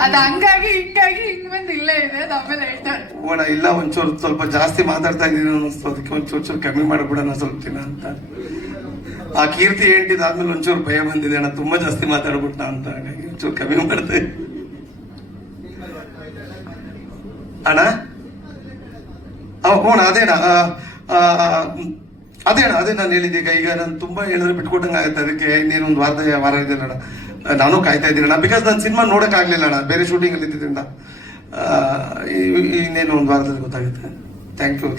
ಅದು ಹಂಗಾಗಿ ಹಿಂಗಾಗಿ ಹಿಂಗ್ ಬಂದು ಇಲ್ಲೇ ಇದೆ, ಅದು ಆಮೇಲೆ ಹೇಳ್ತಾರೆ. ಓಣ ಇಲ್ಲ, ಒಂಚೂರು ಸ್ವಲ್ಪ ಜಾಸ್ತಿ ಮಾತಾಡ್ತಾ ಇದ್ದೀನಿ ಅನ್ನಿಸ್ತು, ಅದಕ್ಕೆ ಒಂಚೂರು ಕಮ್ಮಿ ಮಾಡ್ಬಿಡೋಣ ಸ್ವಲ್ಪ ದಿನ ಅಂತ. ಆ ಕೀರ್ತಿ ಆದ್ಮೇಲೆ ಒಂಚೂರು ಭಯ ಬಂದಿದೆ ಅಣ್ಣ, ತುಂಬಾ ಜಾಸ್ತಿ ಮಾತಾಡ್ಬಿಟ್ಟ ಅಂತ, ಹಾಗಾಗಿ ಒಂಚೂರು ಕಮ್ಮಿ ಮಾಡ್ದೆ ಅಣ್ಣ. ಹ್ಞೂ ಅದೇಣ್ಣ, ಅದೇ ನಾನು ಹೇಳಿದ್ದೆ. ಈಗ ನಾನು ತುಂಬಾ ಹೇಳಿದ್ರೆ ಬಿಟ್ಕೊಟ್ಟಂಗೆ ಆಗುತ್ತೆ, ಅದಕ್ಕೆ ಇನ್ನೇನೊಂದು ವಾರ ಇದೆಯಲ್ಲ ಅಣ್ಣ, ನಾನು ಕಾಯ್ತಾ ಇದ್ದೀನಿ ಅಣ್ಣ. ಬಿಕಾಸ್ ನಾನು ಸಿನಿಮಾ ನೋಡಕ್ ಆಗ್ಲಿಲ್ಲ ಅಣ್ಣ, ಬೇರೆ ಶೂಟಿಂಗ್ ಅಲ್ಲಿ ಇದ್ದಿದ್ದರಿಂದ. ಇನ್ನೇನು ಒಂದು ವಾರದಲ್ಲಿ ಗೊತ್ತಾಗುತ್ತೆ. Thank you.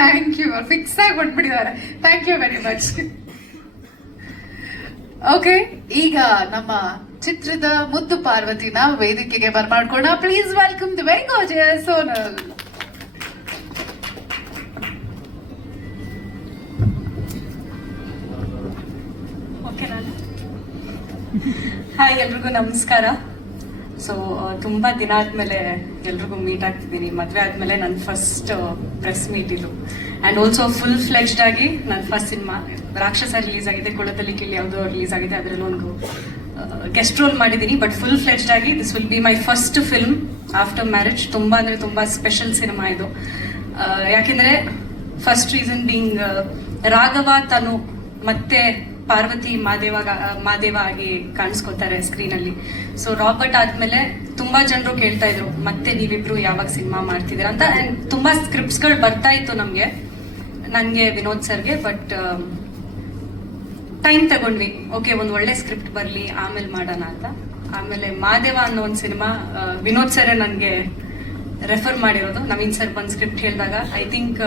Thank you. Fix ಆಗಿ ಕೊಟ್ಬಿಟ್ಟಿದ್ದಾರೆ. Thank you very much. Okay, ಈಗ ನಮ್ಮ ಚಿತ್ರದ ಮುದ್ದು ಪಾರ್ವತಿನ ವೇದಿಕೆಗೆ ಬರ್ಮಾಡ್ಕೋಣ. Please welcome the very gorgeous Sonal. Hi, ಎಲ್ರಿಗೂ ನಮಸ್ಕಾರ. ಸೊ ತುಂಬ ದಿನ ಆದಮೇಲೆ ಎಲ್ರಿಗೂ ಮೀಟ್ ಆಗ್ತಿದ್ದೀನಿ. ಮದುವೆ ಆದಮೇಲೆ ನನ್ನ ಫಸ್ಟ್ ಪ್ರೆಸ್ ಮೀಟ್ ಇದು. ಆ್ಯಂಡ್ ಆಲ್ಸೋ ಫುಲ್ ಫ್ಲೆಜ್ಡ್ ಆಗಿ ನನ್ನ ಫಸ್ಟ್ ಸಿನಿಮಾ ರಾಕ್ಷಸ ರಿಲೀಸ್ ಆಗಿದೆ, ಕೊಳದಲ್ಲಿ ಕಿಳಿ ಯಾವುದೋ ರಿಲೀಸ್ ಆಗಿದೆ. ಅದರಲ್ಲಿ ಒಂದು ಗೆಸ್ಟ್ ರೋಲ್ ಮಾಡಿದ್ದೀನಿ, ಬಟ್ ಫುಲ್ ಫ್ಲೆಜ್ಡ್ ಆಗಿ this will be my first film after marriage. ತುಂಬ ಅಂದರೆ ತುಂಬ ಸ್ಪೆಷಲ್ ಸಿನಿಮಾ ಇದು. ಯಾಕೆಂದರೆ ಫಸ್ಟ್ ರೀಸನ್ ಬೀಂಗ್ ರಾಘವ ತನು ಮತ್ತೆ ಪಾರ್ವತಿ ಮಾದೇವ ಆಗಿ ಕಾಣಿಸ್ಕೊತಾರೆ ಸ್ಕ್ರೀನಲ್ಲಿ. ಸೊ ರಾಬರ್ಟ್ ಆದಮೇಲೆ ತುಂಬ ಜನರು ಕೇಳ್ತಾ ಇದ್ರು ಮತ್ತೆ ನೀವಿಬ್ರು ಯಾವಾಗ ಸಿನಿಮಾ ಮಾಡ್ತಿದ್ದೀರಾ ಅಂತ. ಆ್ಯಂಡ್ ತುಂಬ ಸ್ಕ್ರಿಪ್ಟ್ಸ್ಗಳು ಬರ್ತಾ ಇತ್ತು ನನಗೆ ವಿನೋದ್ ಸರ್ಗೆ. ಬಟ್ ಟೈಮ್ ತಗೊಂಡ್ವಿ, ಓಕೆ ಒಂದು ಒಳ್ಳೆ ಸ್ಕ್ರಿಪ್ಟ್ ಬರಲಿ ಆಮೇಲೆ ಮಾಡೋಣ ಅಂತ. ಆಮೇಲೆ ಮಾದೇವ ಅನ್ನೋ ಒಂದು ಸಿನಿಮಾ ವಿನೋದ್ ಸರೇ ನನಗೆ ರೆಫರ್ ಮಾಡಿರೋದು. ನವೀನ್ ಸರ್ ಬಂದು ಸ್ಕ್ರಿಪ್ಟ್ ಹೇಳಿದಾಗ ಐ ಥಿಂಕ್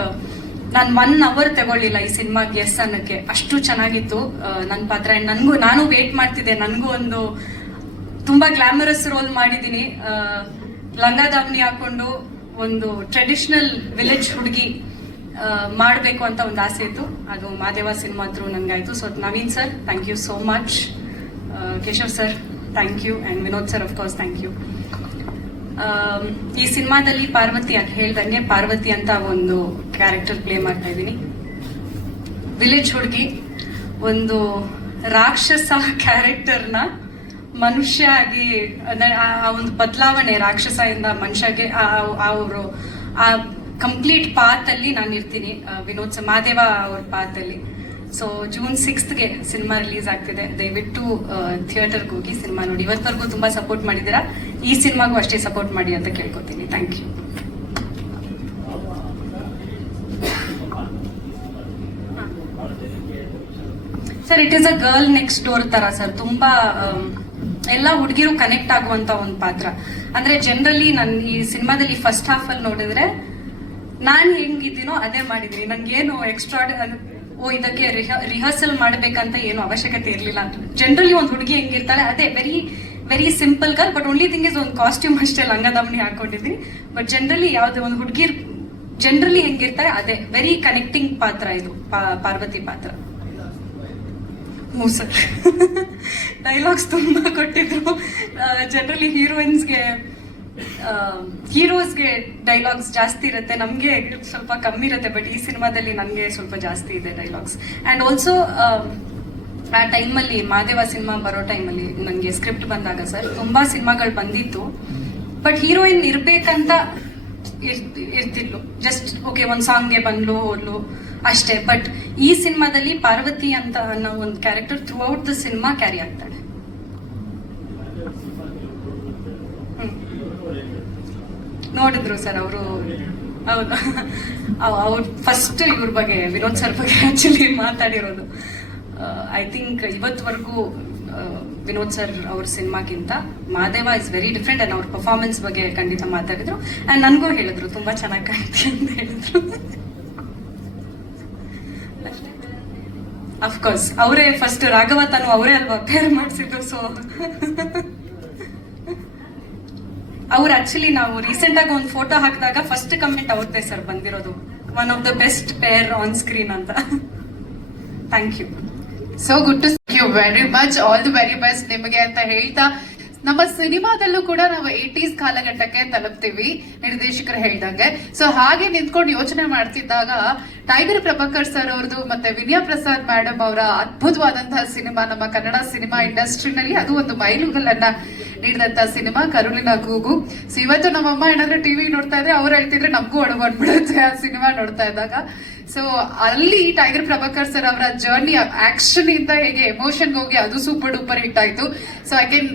ನಾನು 1 hour ತಗೊಳ್ಳಿಲ್ಲ ಈ ಸಿನಿಮಾಗೆ ಎಸ್ ಅನ್ನೋಕ್ಕೆ, ಅಷ್ಟು ಚೆನ್ನಾಗಿತ್ತು ನನ್ನ ಪಾತ್ರ. ಆ್ಯಂಡ್ ನಾನು ವೇಟ್ ಮಾಡ್ತಿದ್ದೆ, ನನಗೂ ಒಂದು ತುಂಬ ಗ್ಲಾಮರಸ್ ರೋಲ್ ಮಾಡಿದ್ದೀನಿ. ಲಂಗ ದಾವಣಿ ಹಾಕೊಂಡು ಒಂದು ಟ್ರೆಡಿಷನಲ್ ವಿಲೇಜ್ ಹುಡುಗಿ ಮಾಡಬೇಕು ಅಂತ ಒಂದು ಆಸೆ ಇತ್ತು. ಅದು ಮಾದೇವ ಸಿನಿಮಾ ಥ್ರೂ ನನಗಾಯಿತು. So Naveen sir thank you so much, Keshav sir thank you, and Vinod sir of course thank you. ಈ ಸಿನಿಮಾದಲ್ಲಿ ಪಾರ್ವತಿ ಅಂತ ಹೇಳ್ದಂಗೆ ಪಾರ್ವತಿ ಅಂತ ಒಂದು ಕ್ಯಾರೆಕ್ಟರ್ ಪ್ಲೇ ಮಾಡ್ತಾ ಇದ್ದೀನಿ. ವಿಲೇಜ್ ಹುಡುಗಿ ಒಂದು ರಾಕ್ಷಸ ಕ್ಯಾರೆಕ್ಟರ್ನ ಮನುಷ್ಯ ಆಗಿ, ಆ ಒಂದು ಬದಲಾವಣೆ ರಾಕ್ಷಸದಿಂದ ಮನುಷ್ಯಗೆ ಅವರು ಆ ಕಂಪ್ಲೀಟ್ ಪಾತ್ ಅಲ್ಲಿ ನಾನು ಇರ್ತೀನಿ, ವಿನೋದ್ ಮಾದೇವ ಅವ್ರ ಪಾತ್ ಅಲ್ಲಿ. So June 6th cinema release ಆಗ್ತಿದೆ. ದಯವಿಟ್ಟು ಥಿಯೇಟರ್ಗೆ ಹೋಗಿ ಸಿನಿಮಾ ನೋಡಿ. ಇವತ್ತವರೆಗೂ ತುಂಬಾ ಸಪೋರ್ಟ್ ಮಾಡಿದ್ದೀರಾ, ಈ ಸಿನಿಮಾಗೂ ಅಷ್ಟೇ ಸಪೋರ್ಟ್ ಮಾಡಿ ಅಂತ ಕೇಳ್ಕೊತೀನಿ. Thank you. Sir it is a girl next door ತರ ಸರ್. ತುಂಬಾ ಎಲ್ಲ ಹುಡುಗಿರು ಕನೆಕ್ಟ್ ಆಗುವಂತ ಒಂದು ಪಾತ್ರ. ಅಂದ್ರೆ ಜನರಲಿ ನಾನು ಈ ಸಿನಿಮಾದಲ್ಲಿ ಫಸ್ಟ್ ಹಾಫ್ ಅಲ್ಲಿ ನೋಡಿದ್ರೆ ನಾನು ಹೆಂಗಿದ್ದೀನೋ ಅದೇ ಮಾಡಿದೀನಿ. ನನ್ಗೇನು ಎಕ್ಸ್ಟ್ರಾ ಇದಕ್ಕೆ ರಿಹರ್ಸಲ್ ಮಾಡ್ಬೇಕಂತ ಏನು ಅವಶ್ಯಕತೆ ಇರಲಿಲ್ಲ. ಜನರಲಿ ಒಂದು ಹುಡುಗಿ ಹೆಂಗಿರ್ತಾಳೆ ಅದೇ very very simple girl. But only thing is ಒಂದು ಕಾಸ್ಟ್ಯೂಮ್ ಅಷ್ಟೇ ಲಂಗ ದಾವಣಿ ಹಾಕೊಂಡಿದ್ದೀನಿ. ಬಟ್ ಜನರಲಿ ಯಾವುದೇ ಒಂದು ಹುಡುಗಿ ಜನರಲಿ ಹೆಂಗಿರ್ತಾರೆ ಅದೇ ವೆರಿ ಕನೆಕ್ಟಿಂಗ್ ಪಾತ್ರ ಇದು ಪಾರ್ವತಿ ಪಾತ್ರ. ಹ್ಞೂ ಸರ್, ಡೈಲಾಗ್ಸ್ ತುಂಬ ಕೊಟ್ಟಿದ್ರು. ಜನರಲಿ ಹೀರೋಸ್ಗೆ ಡೈಲಾಗ್ಸ್ ಜಾಸ್ತಿ ಇರುತ್ತೆ, ನಮಗೆ ಸ್ವಲ್ಪ ಕಮ್ಮಿ ಇರುತ್ತೆ. ಬಟ್ ಈ ಸಿನಿಮಾದಲ್ಲಿ ನನಗೆ ಸ್ವಲ್ಪ ಜಾಸ್ತಿ ಇದೆ ಡೈಲಾಗ್ಸ್. ಆ್ಯಂಡ್ ಆಲ್ಸೋ ಆ ಟೈಮಲ್ಲಿ ಮಾದೇವ ಸಿನಿಮಾ ಬರೋ ಟೈಮಲ್ಲಿ ನನಗೆ ಸ್ಕ್ರಿಪ್ಟ್ ಬಂದಾಗ ಸರ್ ತುಂಬ ಸಿನಿಮಾಗಳು ಬಂದಿತ್ತು. ಬಟ್ ಹೀರೋಯಿನ್ ಇರಬೇಕಂತ ಇರ್ತಿದ್ಲು. ಜಸ್ಟ್ ಓಕೆ ಒಂದು ಸಾಂಗ್ಗೆ ಬಂದ್ಲು ಹೋದ್ಲು ಅಷ್ಟೇ. ಬಟ್ ಈ ಸಿನಿಮಾದಲ್ಲಿ ಪಾರ್ವತಿ ಅಂತ ಅನ್ನೋ ಒಂದು character throughout the cinema carry ಆಗ್ತಾಳೆ. ನೋಡಿದ್ರು ಸರ್ ಅವರು. ಹೌದು, ಅವ್ರು ಫಸ್ಟ್ ಇವ್ರ ಬಗ್ಗೆ ವಿನೋದ್ ಸರ್ ಬಗ್ಗೆ ಆಕ್ಚುಲಿ ಮಾತಾಡಿರೋದು. ಐ ಥಿಂಕ್ ಇವತ್ತುವರೆಗೂ ವಿನೋದ್ ಸರ್ ಅವ್ರ ಸಿನಿಮಾಗಿಂತ Madeva is very different. And ಅವ್ರ ಪರ್ಫಾರ್ಮೆನ್ಸ್ ಬಗ್ಗೆ ಖಂಡಿತ ಮಾತಾಡಿದ್ರು. ಆ್ಯಂಡ್ ನನಗೂ ಹೇಳಿದ್ರು ತುಂಬ ಚೆನ್ನಾಗಿ ಕಾಣ್ತಿ ಅಂತ ಹೇಳಿದ್ರು. ಅಫ್ಕೋರ್ಸ್ ಅವರೇ ಫಸ್ಟ್ ರಾಘವ ತಾನು ಅವರೇ ಅಲ್ವಾ ಪೇರ್ ಮಾಡಿಸಿದ್ರು. ಸೊ ಅವ್ರು ಆಕ್ಚುಲಿ ನಾವು ರೀಸೆಂಟ್ ಆಗಿ ಒಂದು ಫೋಟೋ ಹಾಕಿದಾಗ ಫಸ್ಟ್ ಕಮೆಂಟ್ ಅವ್ರದ್ದೇ ಸರ್ ಬಂದಿರೋದು, one of the best pair on screen ಅಂತ. Thank you. So good to see you very much. All the very best ನಿಮಗೆ ಅಂತ ಹೇಳ್ತಾ, ನಮ್ಮ ಸಿನಿಮಾದಲ್ಲೂ ಕೂಡ ನಾವು 80s ಕಾಲಘಟ್ಟಕ್ಕೆ ತಲುಪ್ತೀವಿ ನಿರ್ದೇಶಕರು ಹೇಳ್ದಂಗೆ. ಸೊ ಹಾಗೆ ನಿಂತ್ಕೊಂಡು ಯೋಚನೆ ಮಾಡ್ತಿದ್ದಾಗ ಟೈಗರ್ ಪ್ರಭಾಕರ್ ಸರ್ ಅವ್ರದ್ದು ಮತ್ತೆ ವಿನಯಾ ಪ್ರಸಾದ್ ಮೇಡಮ್ ಅವರ ಅದ್ಭುತವಾದಂತಹ ಸಿನಿಮಾ ನಮ್ಮ ಕನ್ನಡ ಸಿನಿಮಾ ಇಂಡಸ್ಟ್ರಿನಲ್ಲಿ ಅದು ಒಂದು ಮೈಲುಗಲ್ಲನ್ನ ನೀಡಿದಂತಹ ಸಿನಿಮಾ ಕರುಳಿನ ಕೂಗು. ಸೊ ಇವತ್ತು ನಮ್ಮಮ್ಮ ಏನಾದ್ರೂ ಟಿವಿ ನೋಡ್ತಾ ಇದ್ರೆ ಅವ್ರು ಹೇಳ್ತಿದ್ರೆ ನಮಗೂ ಒಳಗೆ ಬಂದ್ಬಿಡುತ್ತೆ ಆ ಸಿನಿಮಾ ನೋಡ್ತಾ ಇದ್ದಾಗ. ಸೊ ಅಲ್ಲಿ ಟೈಗರ್ ಪ್ರಭಾಕರ್ ಸರ್ ಅವರ ಜರ್ನಿ ಆಕ್ಷನ್ ಇಂದ ಹೇಗೆ ಎಮೋಷನ್ ಹೋಗಿ ಅದು ಸೂಪರ್ ಡೂಪರ್ ಹಿಟ್ ಆಯ್ತು. ಸೊ ಐ ಕ್ಯಾನ್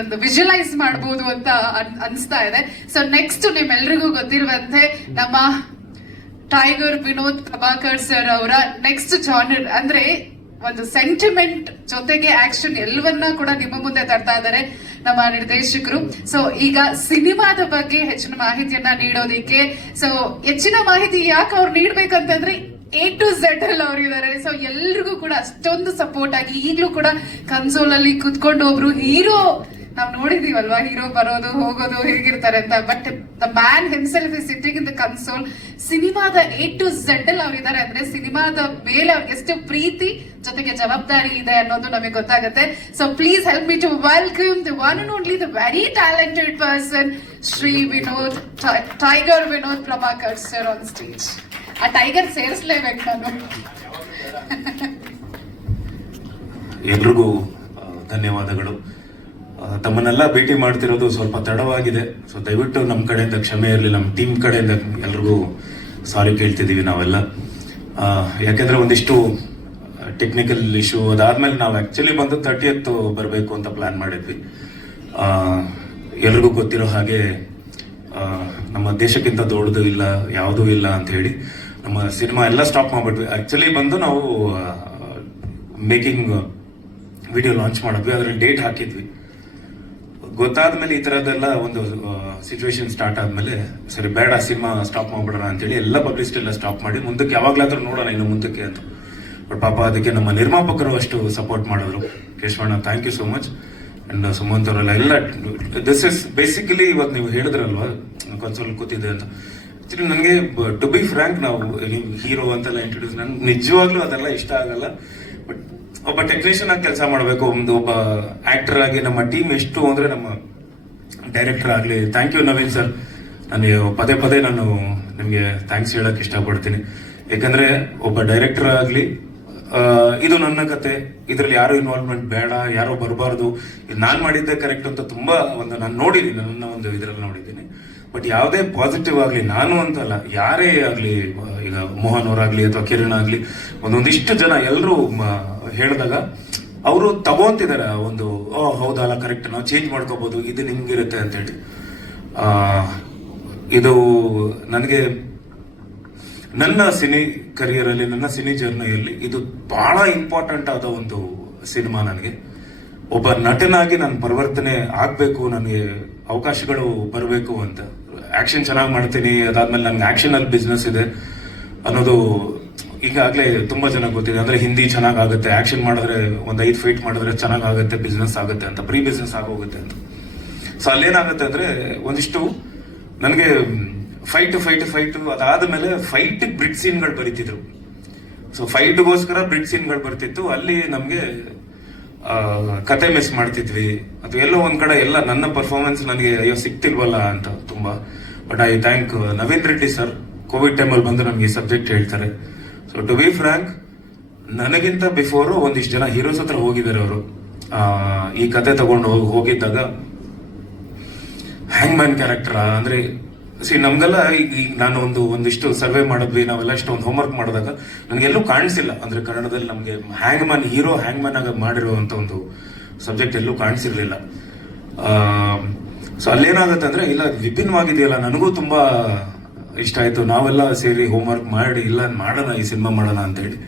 ಒಂದು ವಿಜುವಲೈಸ್ ಮಾಡಬಹುದು ಅಂತ ಅನ್ಸ್ತಾ ಇದೆ. ಸೊ ನೆಕ್ಸ್ಟ್ ನಿಮ್ಮೆಲ್ರಿಗೂ ಗೊತ್ತಿರುವಂತೆ ನಮ್ಮ ಟೈಗರ್ ವಿನೋದ್ ಪ್ರಭಾಕರ್ ಸರ್ ಅವರ ನೆಕ್ಸ್ಟ್ ಜಾನರ್ ಅಂದ್ರೆ ಒಂದು ಸೆಂಟಿಮೆಂಟ್ ಜೊತೆಗೆ ಆಕ್ಷನ್ ಎಲ್ಲವನ್ನ ಕೂಡ ನಿಮ್ಮ ಮುಂದೆ ತರ್ತಾ ಇದ್ದಾರೆ ನಮ್ಮ ನಿರ್ದೇಶಕರು. ಸೊ ಈಗ ಸಿನಿಮಾದ ಬಗ್ಗೆ ಹೆಚ್ಚಿನ ಮಾಹಿತಿಯನ್ನ ನೀಡೋದಿಕ್ಕೆ, ಸೊ ಹೆಚ್ಚಿನ ಮಾಹಿತಿ ಯಾಕೆ ಅವ್ರು ನೀಡ್ಬೇಕಂತಂದ್ರೆ A to Z ಅಲ್ಲಿ ಅವ್ರಿದ್ದಾರೆ. ಸೊ ಎಲ್ರಿಗೂ ಕೂಡ ಅಷ್ಟೊಂದು ಸಪೋರ್ಟ್ ಆಗಿ ಈಗಲೂ ಕೂಡ ಕನ್ಸೋಲ್ ಅಲ್ಲಿ ಕುತ್ಕೊಂಡು ಒಬ್ರು ಹೀರೋ ನಾವ್ ನೋಡಿದೀವಲ್ವಾ, ಹೀರೋ ಬರೋದು ಹೋಗೋದು ಹೇಗಿರ್ತಾರೆ ಅಂತ. But the man himself is sitting in the console. ಸಿನಿಮಾದ A to Z ಅಲ್ಲಿ ಅವ್ರಿದ್ದಾರೆ ಅಂದ್ರೆ ಸಿನಿಮಾದ ಮೇಲೆ ಅವ್ರಿಗೆ ಎಷ್ಟು ಪ್ರೀತಿ ಜೊತೆಗೆ ಜವಾಬ್ದಾರಿ ಇದೆ ಅನ್ನೋದು ನಮಗೆ ಗೊತ್ತಾಗುತ್ತೆ. So please help me to welcome the one and only the very talented person Shri Vinod tiger Vinod Prabhakar sir on stage. ಆ ಟೈಗರ್ ಸೇರಿಸ್ಲೇಬೇಕು ನಾನು. ಎಲ್ರಿಗೂ ಧನ್ಯವಾದಗಳು. ತಮ್ಮನ್ನೆಲ್ಲ ಭೇಟಿ ಮಾಡ್ತಿರೋದು ಸ್ವಲ್ಪ ತಡವಾಗಿದೆ. ಸೊ ದಯವಿಟ್ಟು ನಮ್ಮ ಕಡೆಯಿಂದ ಕ್ಷಮೆ ಇರಲಿ, ನಮ್ಮ ಟೀಮ್ ಕಡೆಯಿಂದ ಎಲ್ರಿಗೂ ಸಾರಿ ಕೇಳ್ತಿದ್ದೀವಿ ನಾವೆಲ್ಲ. ಯಾಕೆಂದ್ರೆ ಒಂದಿಷ್ಟು ಟೆಕ್ನಿಕಲ್ ಇಶ್ಯೂ ಅದಾದ್ಮೇಲೆ ನಾವು ಆಕ್ಚುಲಿ ಬಂದು 30th ಬರಬೇಕು ಅಂತ ಪ್ಲಾನ್ ಮಾಡಿದ್ವಿ. ಎಲ್ರಿಗೂ ಗೊತ್ತಿರೋ ಹಾಗೆ ನಮ್ಮ ದೇಶಕ್ಕಿಂತ ದೊಡ್ಡದು ಇಲ್ಲ, ಯಾವುದೂ ಇಲ್ಲ ಅಂತ ಹೇಳಿ ನಮ್ಮ ಸಿನಿಮಾ ಎಲ್ಲ ಸ್ಟಾಪ್ ಮಾಡ್ಬಿಟ್ವಿ. ಆಕ್ಚುಲಿ ಬಂದು ನಾವು ಮೇಕಿಂಗ್ ವಿಡಿಯೋ ಲಾಂಚ್ ಮಾಡಿದ್ವಿ, ಅದ್ರಲ್ಲಿ ಡೇಟ್ ಹಾಕಿದ್ವಿ. ಗೊತ್ತಾದ್ಮೇಲೆ ಈ ತರದೆಲ್ಲ ಒಂದು ಸಿಚುವೇಶನ್ ಸ್ಟಾರ್ಟ್ ಆದ್ಮೇಲೆ ಸರಿ ಬೇಡ ಸಿನಿಮಾ ಸ್ಟಾಪ್ ಮಾಡ್ಬಿಡೋಣ ಅಂತೇಳಿ ಎಲ್ಲ ಪಬ್ಲಿಸಿಟಿ ಎಲ್ಲ ಸ್ಟಾಪ್ ಮಾಡಿ ಮುಂದಕ್ಕೆ ಯಾವಾಗ್ಲಾದ್ರೂ ನೋಡೋಣ ಇನ್ನು ಮುಂದಕ್ಕೆ ಅಂತ. ಬಟ್ ಪಾಪ ಅದಕ್ಕೆ ನಮ್ಮ ನಿರ್ಮಾಪಕರು ಅಷ್ಟು ಸಪೋರ್ಟ್ ಮಾಡಿದ್ರು. ಕೇಶವಣ್ಣ, thank you so much. And Sumanth ಅವರೆಲ್ಲ ಎಲ್ಲ ದಿಸ್ ಇಸ್ ಬೇಸಿಕಲಿ ಇವತ್ತು ನೀವು ಹೇಳಿದ್ರಲ್ವಾ ಕನ್ಸೋಲ್ ಕೂತಿದೆ ಅಂತ. ಆಕ್ಚುಲಿ ನನಗೆ ಟು ಬಿ ಫ್ರ್ಯಾಂಕ್, ನಾವು ಹೀರೋ ಅಂತೆಲ್ಲ ಇಂಟ್ರೊಡ್ಯೂಸ್, ನನ್ಗೆ ನಿಜವಾಗ್ಲೂ ಅದೆಲ್ಲ ಇಷ್ಟ ಆಗಲ್ಲ. ಬಟ್ ಒಬ್ಬ ಟೆಕ್ನಿಷಿಯನ್ ಆಗಿ ಕೆಲಸ ಮಾಡಬೇಕು, ಒಬ್ಬ ಆಕ್ಟರ್ ಆಗಿ ನಮ್ಮ ಟೀಮ್ ಎಷ್ಟು ಅಂದ್ರೆ ನಮ್ಮ ಡೈರೆಕ್ಟರ್ ಆಗಲಿ. ಥ್ಯಾಂಕ್ ಯು ನವೀನ್ ಸರ್, ನನಗೆ ಪದೇ ಪದೇ ನಾನು ನಿಮಗೆ ಥ್ಯಾಂಕ್ಸ್ ಹೇಳಕ್ ಇಷ್ಟಪಡ್ತೀನಿ. ಯಾಕಂದ್ರೆ ಒಬ್ಬ ಡೈರೆಕ್ಟರ್ ಆಗಲಿ, ಇದು ನನ್ನ ಕತೆ, ಇದರಲ್ಲಿ ಯಾರು ಇನ್ವಾಲ್ವ್ಮೆಂಟ್ ಬೇಡ, ಯಾರೋ ಬರಬಾರ್ದು, ನಾನು ಮಾಡಿದ್ದೆ ಕರೆಕ್ಟ್ ಅಂತ ತುಂಬಾ ನಾನು ನೋಡಿದ್ದೀನಿ, ನನ್ನ ಒಂದು ಇದರಲ್ಲಿ ನೋಡಿದ್ದೀನಿ. ಬಟ್ ಯಾವುದೇ ಪಾಸಿಟಿವ್ ಆಗಲಿ, ನಾನು ಅಂತಲ್ಲ ಯಾರೇ ಆಗಲಿ, ಈಗ ಮೋಹನ್ ಅವರಾಗ್ಲಿ ಅಥವಾ ಕಿರಣ್ ಆಗಲಿ, ಒಂದೊಂದಿಷ್ಟು ಜನ ಎಲ್ಲರೂ ಹೇಳಿದಾಗ ಅವರು ತಗೋತಿದ್ದಾರೆ ಒಂದು ಹೌದಲ್ಲ ಕರೆಕ್ಟ್, ನಾವು ಚೇಂಜ್ ಮಾಡ್ಕೋಬಹುದು, ಇದು ನಿಮ್ಗಿರುತ್ತೆ ಅಂತೇಳಿ. ಇದು ನನಗೆ ನನ್ನ ಸಿನಿ ಕರಿಯರ್ ಅಲ್ಲಿ, ನನ್ನ ಸಿನಿ ಜರ್ನಿಯಲ್ಲಿ ಇದು ಬಹಳ ಇಂಪಾರ್ಟೆಂಟ್ ಆದ ಒಂದು ಸಿನಿಮಾ. ನನಗೆ ಒಬ್ಬ ನಟನಾಗಿ ನಾನು ಪರಿವರ್ತನೆ ಆಗ್ಬೇಕು, ನನಗೆ ಅವಕಾಶಗಳು ಬರಬೇಕು ಅಂತ. ಆಕ್ಷನ್ ಚೆನ್ನಾಗಿ ಮಾಡ್ತೀನಿ, ಅದಾದ್ಮೇಲೆ ನನ್ಗೆ ಆಕ್ಷನ್ ಅಲ್ಲಿ ಬಿಸ್ನೆಸ್ ಇದೆ ಅನ್ನೋದು ಈಗಾಗಲೇ ತುಂಬಾ ಜನ ಗೊತ್ತಿದೆ. ಅಂದ್ರೆ ಹಿಂದಿ ಚೆನ್ನಾಗ್ ಆಗುತ್ತೆ, ಆಕ್ಷನ್ ಮಾಡಿದ್ರೆ ಒಂದು 5 ಫೈಟ್ ಮಾಡಿದ್ರೆ ಚೆನ್ನಾಗ್ ಆಗುತ್ತೆ, ಬಿಸ್ನೆಸ್ ಆಗುತ್ತೆ ಅಂತ, ಪ್ರೀ ಬಿಸ್ನೆಸ್ ಆಗೋಗುತ್ತೆ ಅಂತ. ಸೊ ಅಲ್ಲೇನಾಗುತ್ತೆ ಅಂದ್ರೆ ಒಂದಿಷ್ಟು ನನಗೆ ಫೈಟ್ ಅದಾದ್ಮೇಲೆ ಫೈಟ್ ಬ್ರಿಡ್ ಸೀನ್ಗಳು ಬರೀತಿದ್ರು. ಸೊ ಫೈಟ್ಗೋಸ್ಕರ ಬ್ರಿಡ್ ಸೀನ್ಗಳು ಬರ್ತಿತ್ತು. ಅಲ್ಲಿ ನಮ್ಗೆ ಕತೆ ಮಿಸ್ ಮಾಡ್ತಿದ್ವಿ, ಅಥವಾ ಎಲ್ಲೋ ಒಂದ್ ಕಡೆ ಎಲ್ಲ ನನ್ನ ಪರ್ಫಾರ್ಮೆನ್ಸ್ ನನಗೆ ಅಯ್ಯೋ ಸಿಕ್ತಿಲ್ವಲ್ಲ ಅಂತ ತುಂಬಾ. But I thank Naveen Reddy sir, Covid ಟೈಮಲ್ಲಿ ಬಂದು ನಮ್ಗೆ ಈ ಸಬ್ಜೆಕ್ಟ್ ಹೇಳ್ತಾರೆ. ಸೊ ಟು ಬಿ ಫ್ರಾಂಕ್, ನನಗಿಂತ ಬಿಫೋರ್ ಒಂದಿಷ್ಟು ಜನ ಹೀರೋಸ್ ಹತ್ರ ಹೋಗಿದ್ದಾರೆ ಅವರು. ಈ ಕತೆ ತಗೊಂಡು ಹೋಗಿದ್ದಾಗ ಹ್ಯಾಂಗ್ ಮ್ಯಾನ್ ಕ್ಯಾರೆಕ್ಟರ್ ಅಂದ್ರೆ ನಮ್ಗೆಲ್ಲ ಈಗ ನಾನು ಒಂದಿಷ್ಟು ಸರ್ವೆ ಮಾಡಿದ್ವಿ, ನಾವೆಲ್ಲ ಇಷ್ಟೊಂದು ಹೋಮ್ವರ್ಕ್ ಮಾಡಿದಾಗ ನನಗೆಲ್ಲೂ ಕಾಣಿಸಿಲ್ಲ. ಅಂದ್ರೆ ಕನ್ನಡದಲ್ಲಿ ನಮ್ಗೆ ಹ್ಯಾಂಗ್ ಮ್ಯಾನ್ ಆಗ ಮಾಡಿರುವಂತ ಒಂದು ಸಬ್ಜೆಕ್ಟ್ ಎಲ್ಲೂ ಕಾಣಿಸಿರ್ಲಿಲ್ಲ. ಸೊ ಅಲ್ಲೇನಾಗುತ್ತೆ ಅಂದ್ರೆ ಇಲ್ಲ ವಿಭಿನ್ನವಾಗಿದೆಯಲ್ಲ, ನನಗೂ ತುಂಬಾ ಇಷ್ಟ ಆಯ್ತು. ನಾವೆಲ್ಲ ಸೇರಿ ಹೋಮ್ವರ್ಕ್ ಮಾಡಿ ಇಲ್ಲ ಮಾಡೋಣ, ಈ ಸಿನಿಮಾ ಮಾಡೋಣ ಅಂತ ಹೇಳಿ